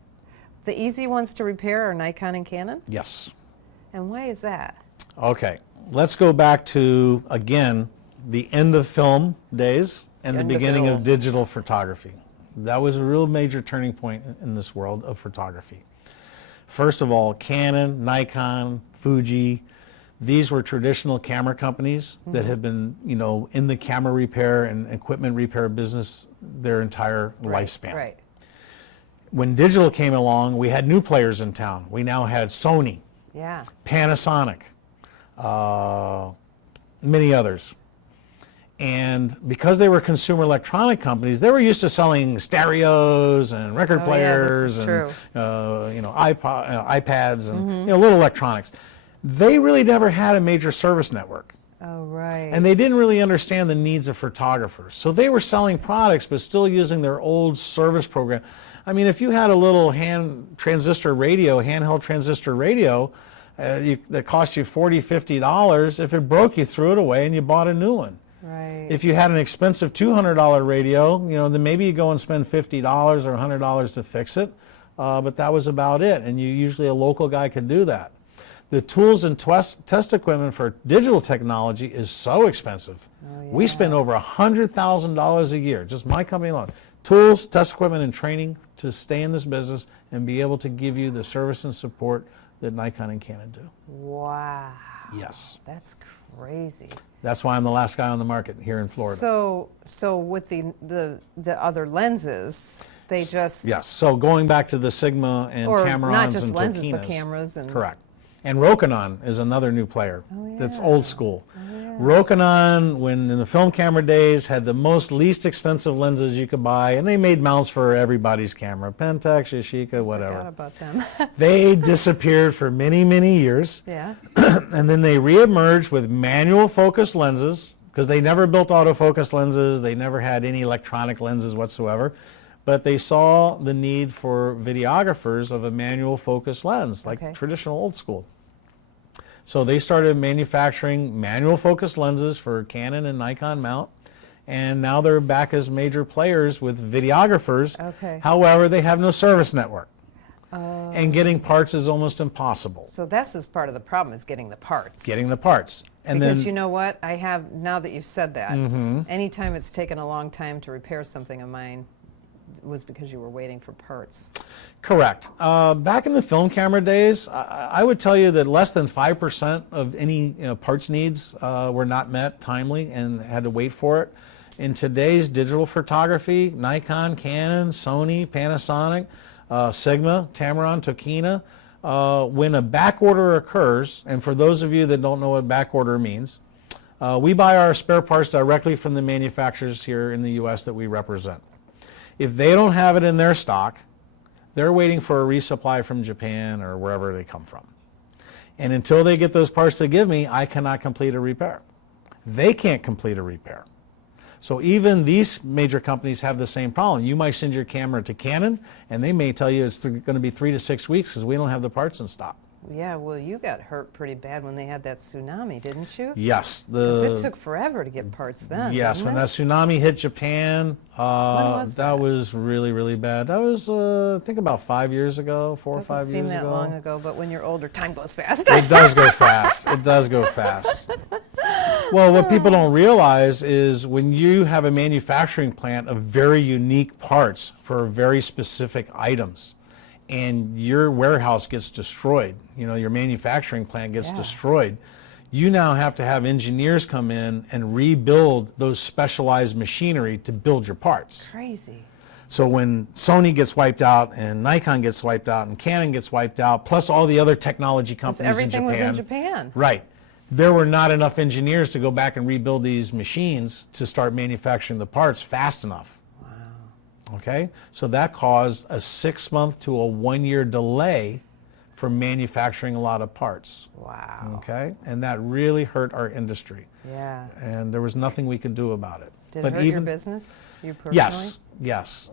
The easy ones to repair are Nikon and Canon? Yes. And why is that? Okay, let's go back to, again, the end of film days and the End of beginning film. of digital photography. That was a real major turning point in this world of photography. First of all, Canon, Nikon, Fuji, these were traditional camera companies that had been, you know, in the camera repair and equipment repair business their entire lifespan. Right. When digital came along, we had new players in town. We now had Sony, Yeah. Panasonic, many others. And because they were consumer electronic companies, they were used to selling stereos and record Oh, yeah, this players is and true. you know, iPads and you know, little electronics. They really never had a major service network. Oh, right. And they didn't really understand the needs of photographers. So they were selling products but still using their old service program. I mean, if you had a little handheld transistor radio that cost you $40, $50, if it broke, you threw it away and you bought a new one. Right. If you had an expensive $200 radio, you know, then maybe you go and spend $50 or $100 to fix it, but that was about it, and usually a local guy could do that. The tools and test equipment for digital technology is so expensive. Oh, yeah. We spend over $100,000 a year, just my company alone. Tools, test equipment, and training to stay in this business and be able to give you the service and support that Nikon and Canon do. Wow. Yes. That's crazy. That's why I'm the last guy on the market here in Florida. So with the other lenses, they just Yes. So going back to the Sigma and or Tamarons not just and lenses, but Rokinos. cameras and Correct. And Rokinon is another new player. Oh, That's yeah. old school. Rokinon, when in the film camera days, had the most least expensive lenses you could buy, and they made mounts for everybody's camera, Pentax, Yashica, Forgot whatever. about them. They disappeared for many, many years, Yeah. and then they reemerged with manual focus lenses, because they never built autofocus lenses, they never had any electronic lenses whatsoever, but they saw the need for videographers of a manual focus lens, like traditional old school. So they started manufacturing manual focus lenses for Canon and Nikon mount, and now they're back as major players with videographers. Okay. However, they have no service network, and getting parts is almost impossible. So this is part of the problem, is getting the parts. Getting the parts. And Because then, you know what? I have, now that you've said that, anytime it's taken a long time to repair something of mine, was because you were waiting for parts. Correct. Back in the film camera days, I would tell you that less than 5% of any parts needs were not met timely and had to wait for it. In today's digital photography, Nikon, Canon, Sony, Panasonic, Sigma, Tamron, Tokina, when a back order occurs, and for those of you that don't know what back order means, we buy our spare parts directly from the manufacturers here in the U.S. that we represent. If they don't have it in their stock, they're waiting for a resupply from Japan or wherever they come from. And until they get those parts to give me, I cannot complete a repair. They can't complete a repair. So even these major companies have the same problem. You might send your camera to Canon, and they may tell you it's going to be 3 to 6 weeks because we don't have the parts in stock. Yeah, well, you got hurt pretty bad when they had that tsunami, didn't you? Yes. Because it took forever to get parts then. Yes, when that tsunami hit Japan, that was really, really bad. That was, I think, about 5 years ago, 4 or 5 years ago. Doesn't seem that long ago, but when you're older, time goes fast. It does go fast. It does go fast. Well, what people don't realize is when you have a manufacturing plant of very unique parts for very specific items, and your warehouse gets destroyed, your manufacturing plant gets destroyed, you now have to have engineers come in and rebuild those specialized machinery to build your parts. Crazy. So when Sony gets wiped out and Nikon gets wiped out and Canon gets wiped out, plus all the other technology companies in Japan. Everything was in Japan. Right. There were not enough engineers to go back and rebuild these machines to start manufacturing the parts fast enough. Okay, so that caused a 6-month to a 1-year delay for manufacturing a lot of parts. Wow. Okay, and that really hurt our industry. Yeah. And there was nothing we could do about it. Did it hurt your business, you personally? Yes, yes.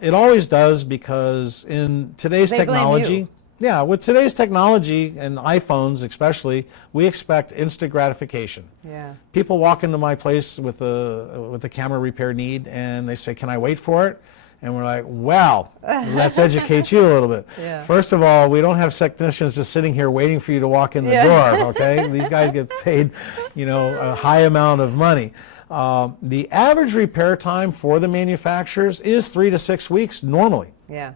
It always does because in today's technology, with today's technology and iPhones especially, we expect instant gratification. Yeah. People walk into my place with a camera repair need and they say, "Can I wait for it?" And we're like, well, let's educate you a little bit. Yeah. First of all, we don't have technicians just sitting here waiting for you to walk in the door, okay? These guys get paid, a high amount of money. The average repair time for the manufacturers is 3 to 6 weeks normally. Yeah.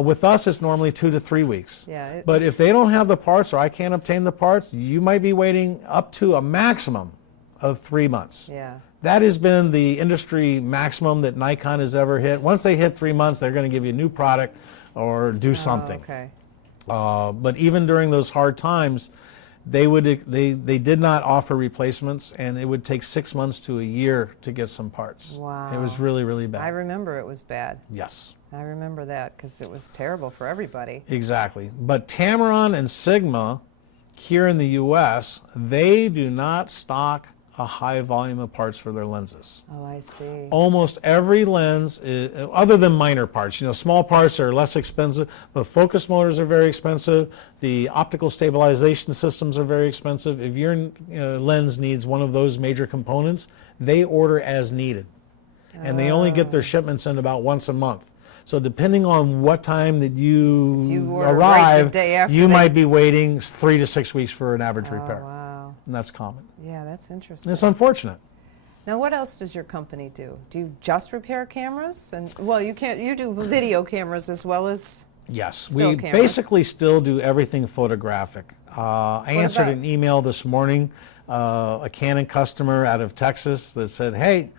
With us, it's normally 2 to 3 weeks. Yeah. But if they don't have the parts or I can't obtain the parts, you might be waiting up to a maximum of 3 months. Yeah. That has been the industry maximum that Nikon has ever hit. Once they hit 3 months, they're going to give you a new product or do something. Okay. But even during those hard times, they did not offer replacements, and it would take 6 months to a year to get some parts. Wow. It was really, really bad. I remember it was bad. Yes. I remember that because it was terrible for everybody. Exactly. But Tamron and Sigma here in the U.S., they do not stock a high volume of parts for their lenses. Oh, I see. Almost every lens, other than minor parts, small parts are less expensive, but focus motors are very expensive. The optical stabilization systems are very expensive. If your lens needs one of those major components, they order as needed. And they only get their shipments in about once a month. So depending on what time that you order arrive, right the day after you might be waiting 3 to 6 weeks for an average repair. Wow. And that's common. Yeah, that's interesting. And it's unfortunate. Now, what else does your company do? Do you just repair cameras? And well, you do video cameras as well as Yes, still we cameras. basically still do everything photographic. I answered an email this morning, a Canon customer out of Texas that said, "Hey,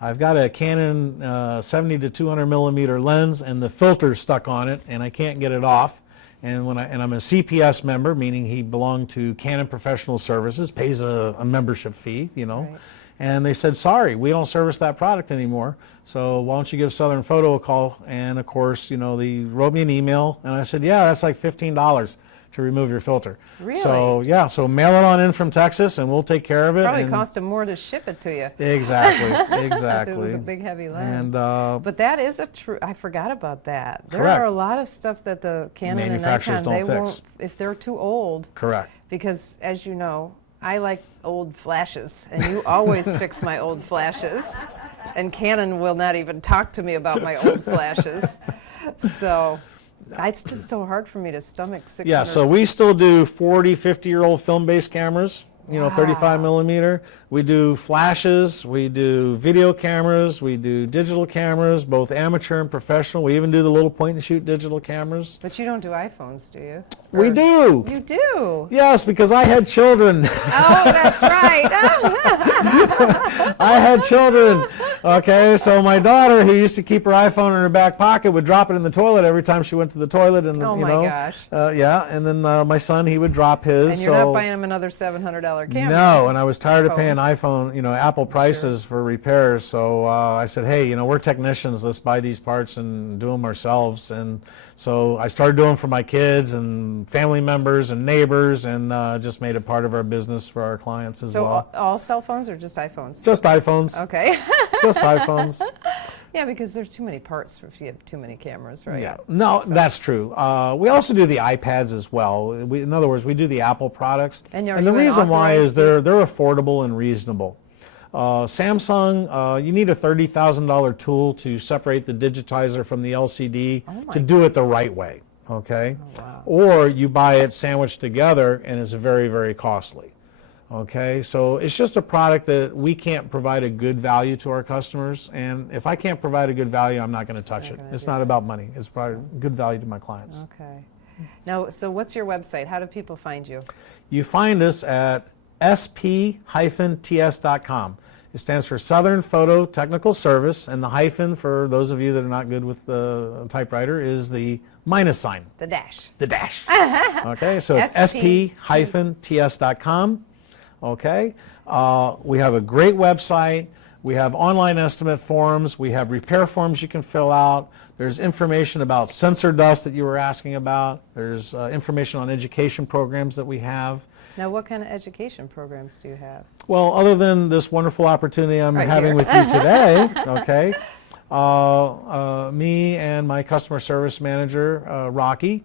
I've got a Canon 70 to 200 millimeter lens and the filter's stuck on it and I can't get it off. And I'm a CPS member, meaning he belonged to Canon Professional Services, pays a membership fee, Right. And they said, sorry, we don't service that product anymore. So why don't you give Southern Photo a call? And of course, they wrote me an email and I said, yeah, that's like $15 to remove your filter. Really? So yeah, so mail it on in from Texas and we'll take care of it. Probably cost them more to ship it to you. Exactly, exactly. If it was a big heavy lens. And, but that is I forgot about that. There Correct. are a lot of stuff that the Canon and Manufacturers Nikon, they don't won't, fix. if they're too old. Correct. Because as you know, I like old flashes, and you always fix my old flashes. And Canon will not even talk to me about my old flashes. So it's just so hard for me to stomach 600. Yeah, so we still do 40, 50-year-old film-based cameras. 35 millimeter. We do flashes, we do video cameras, we do digital cameras, both amateur and professional. We even do the little point and shoot digital cameras. But you don't do iPhones, do you? We do. You do? Yes, because I had children. Oh, that's right. I had children. Okay, so my daughter, who used to keep her iPhone in her back pocket, would drop it in the toilet every time she went to the toilet. And Oh, you my know, gosh. Yeah, and then my son, he would drop his. And you're not buying him another $700 camera. No, and I was tired of paying iPhone, Apple prices for repairs. So I said, hey, we're technicians. Let's buy these parts and do them ourselves. And so I started doing them for my kids and family members and neighbors, and just made it part of our business for our clients as well. So all cell phones or just iPhones? Just iPhones. Okay. Just iPhones. Yeah, because there's too many parts if you have too many cameras, right? Yeah, no, that's true. We also do the iPads as well. In other words, we do the Apple products. And the reason why is they're affordable and reasonable. Samsung, you need a $30,000 tool to separate the digitizer from the LCD to do it the right way, okay? Oh, wow. Or you buy it sandwiched together and it's very, very costly. Okay, so it's just a product that we can't provide a good value to our customers, and if I can't provide a good value, I'm not going to touch it. It's not about money. It's providing good value to my clients. Okay. Now, so what's your website? How do people find you? You find us at sp-ts.com. It stands for Southern Photo Technical Service, and the hyphen, for those of you that are not good with the typewriter, is the minus sign. The dash. The dash. Okay, so it's sp-ts.com. Okay, we have a great website. We have online estimate forms. We have repair forms you can fill out. There's information about sensor dust that you were asking about. There's information on education programs that we have. Now, what kind of education programs do you have? Well, other than this wonderful opportunity I'm having with you today, okay, me and my customer service manager, Rocky,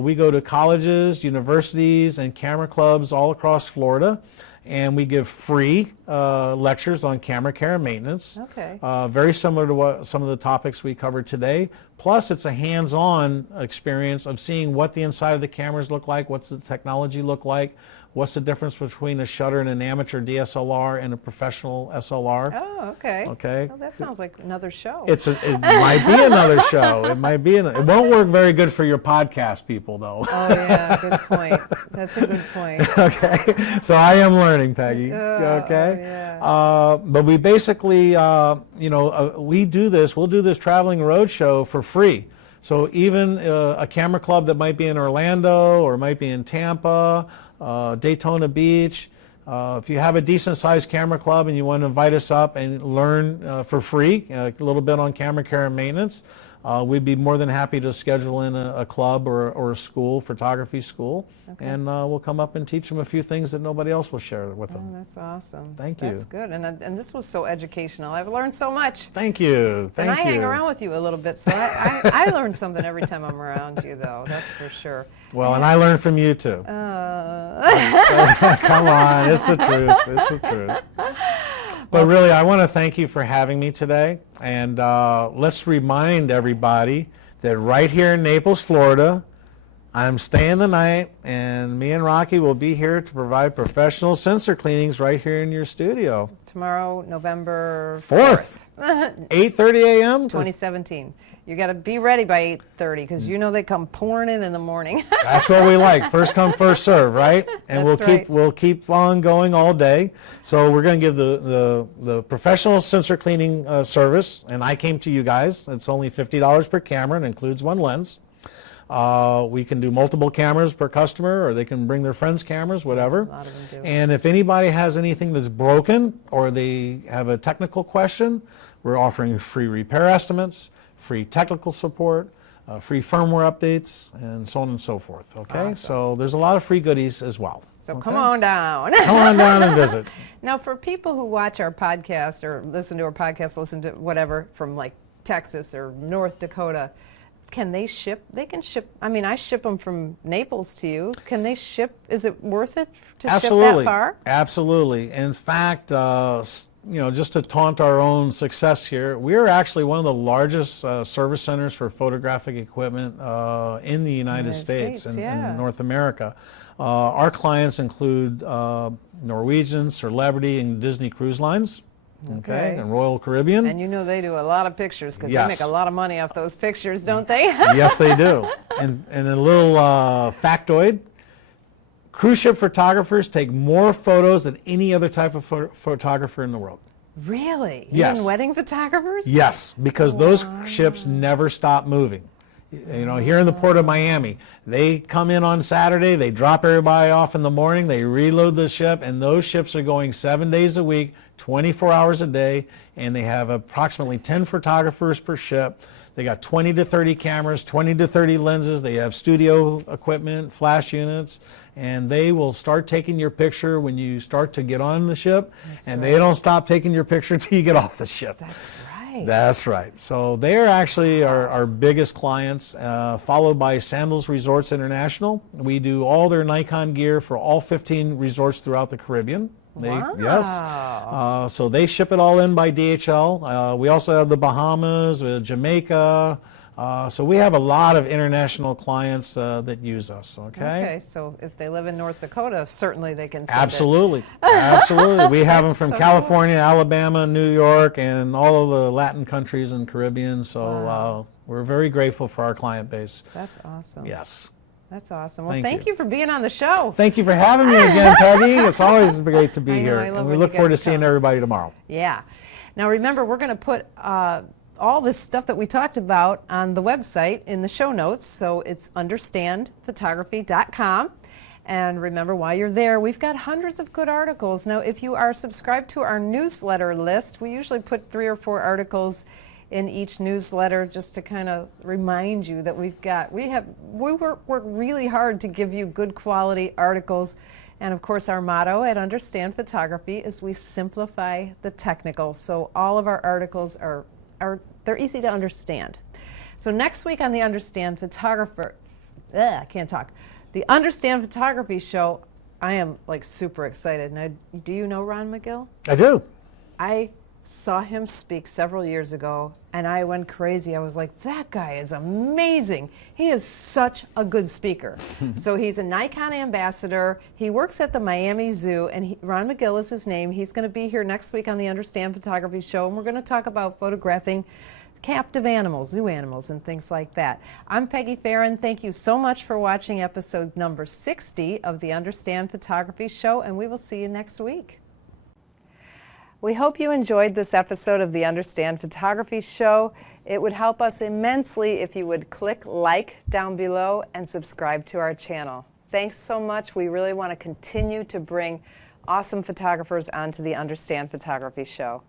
we go to colleges, universities, and camera clubs all across Florida. And we give free lectures on camera care and maintenance. Okay. Very similar to what some of the topics we covered today. Plus, it's a hands-on experience of seeing what the inside of the cameras look like, what's the technology look like, what's the difference between a shutter and an amateur DSLR and a professional SLR. Oh, okay. Okay. Well, that sounds like another show. It might be another show. It might be. It won't work very good for your podcast people, though. Oh, yeah, good point. That's a good point. Okay, so I am learning, Peggy. Okay, yeah. but we basically, we do this. We'll do this traveling roadshow for free. So even a camera club that might be in Orlando or might be in Tampa, Daytona Beach. If you have a decent-sized camera club and you want to invite us up and learn for free a little bit on camera care and maintenance, we'd be more than happy to schedule in a club or a school, photography school, and we'll come up and teach them a few things that nobody else will share with them. Oh, that's awesome. Thank you. That's good, and this was so educational. I've learned so much. Thank you. And I hang around with you a little bit, so I learn something every time I'm around you, though. That's for sure. Well, and I learn from you too. Come on, it's the truth. It's the truth. But really, I want to thank you for having me today. And let's remind everybody that right here in Naples, Florida, I'm staying the night, and me and Rocky will be here to provide professional sensor cleanings right here in your studio. Tomorrow, November 4th, 8:30 a.m. 2017. You got to be ready by 8:30 because you know they come pouring in the morning. That's what we like. First come, first serve, right? And we'll keep on going all day. So we're going to give the professional sensor cleaning service, and I came to you guys. It's only $50 per camera and includes one lens. We can do multiple cameras per customer, or they can bring their friends' cameras, whatever. A lot of them do. And if anybody has anything that's broken or they have a technical question, we're offering free repair estimates, free technical support, free firmware updates, and so on and so forth. Okay, Awesome. So there's a lot of free goodies as well. So come on down. Come on down and visit. Now, for people who watch our podcast or listen to our podcast, listen to whatever from like Texas or North Dakota, can they ship? They can ship. I mean, I ship them from Naples to you. Can they ship? Is it worth it to ship that far? Absolutely. In fact, just to taunt our own success here, we're actually one of the largest service centers for photographic equipment in the United States and in North America. Our clients include Norwegian, Celebrity, and Disney Cruise Lines, okay, and Royal Caribbean. And you know they do a lot of pictures because Yes. they make a lot of money off those pictures, don't they? Yes, they do. And a little factoid, cruise ship photographers take more photos than any other type of photographer in the world. Really? Yes. Even wedding photographers? Yes, because those ships never stop moving. You know, here in the port of Miami, they come in on Saturday, they drop everybody off in the morning, they reload the ship, and those ships are going 7 days a week, 24 hours a day, and they have approximately 10 photographers per ship. They got 20 to 30 cameras, 20 to 30 lenses, they have studio equipment, flash units, and they will start taking your picture when you start to get on the ship, they don't stop taking your picture until you get off the ship. That's right. That's right. So they're actually our biggest clients, followed by Sandals Resorts International. We do all their Nikon gear for all 15 resorts throughout the Caribbean. Wow. Yes. So they ship it all in by DHL. We also have the Bahamas, Jamaica. So we have a lot of international clients that use us, okay? Okay, so if they live in North Dakota, certainly they can send Absolutely. Absolutely. We have them from so California, Alabama, New York, and all of the Latin countries and Caribbean. So we're very grateful for our client base. That's awesome. Yes. That's awesome. Well, Thank thank you. you for being on the show. Thank you for having me again, Peggy. It's always great to be I know, here. I love And we when look you forward to guys seeing come. everybody tomorrow. Yeah. Now remember, we're going to put all this stuff that we talked about on the website in the show notes. So it's understandphotography.com. And remember, while you're there, we've got hundreds of good articles. Now, if you are subscribed to our newsletter list, we usually put 3 or 4 articles in each newsletter just to kind of remind you that we work really hard to give you good quality articles. And of course, our motto at Understand Photography is we simplify the technical. So all of our articles they're easy to understand. So next week on the Understand Photographer, I can't talk. The Understand Photography show, I am like super excited. Now, do you know Ron McGill? I do. I saw him speak several years ago and I went crazy. I was like, that guy is amazing. He is such a good speaker. So he's a Nikon ambassador. He works at the Miami Zoo, and Ron McGill is his name. He's going to be here next week on the Understand Photography show, and we're going to talk about photographing captive animals, zoo animals, and things like that. I'm Peggy Farron. Thank you so much for watching episode number 60 of the Understand Photography show, and we will see you next week. We hope you enjoyed this episode of the Understand Photography show. It would help us immensely if you would click like down below and subscribe to our channel. Thanks so much. We really want to continue to bring awesome photographers onto the Understand Photography show.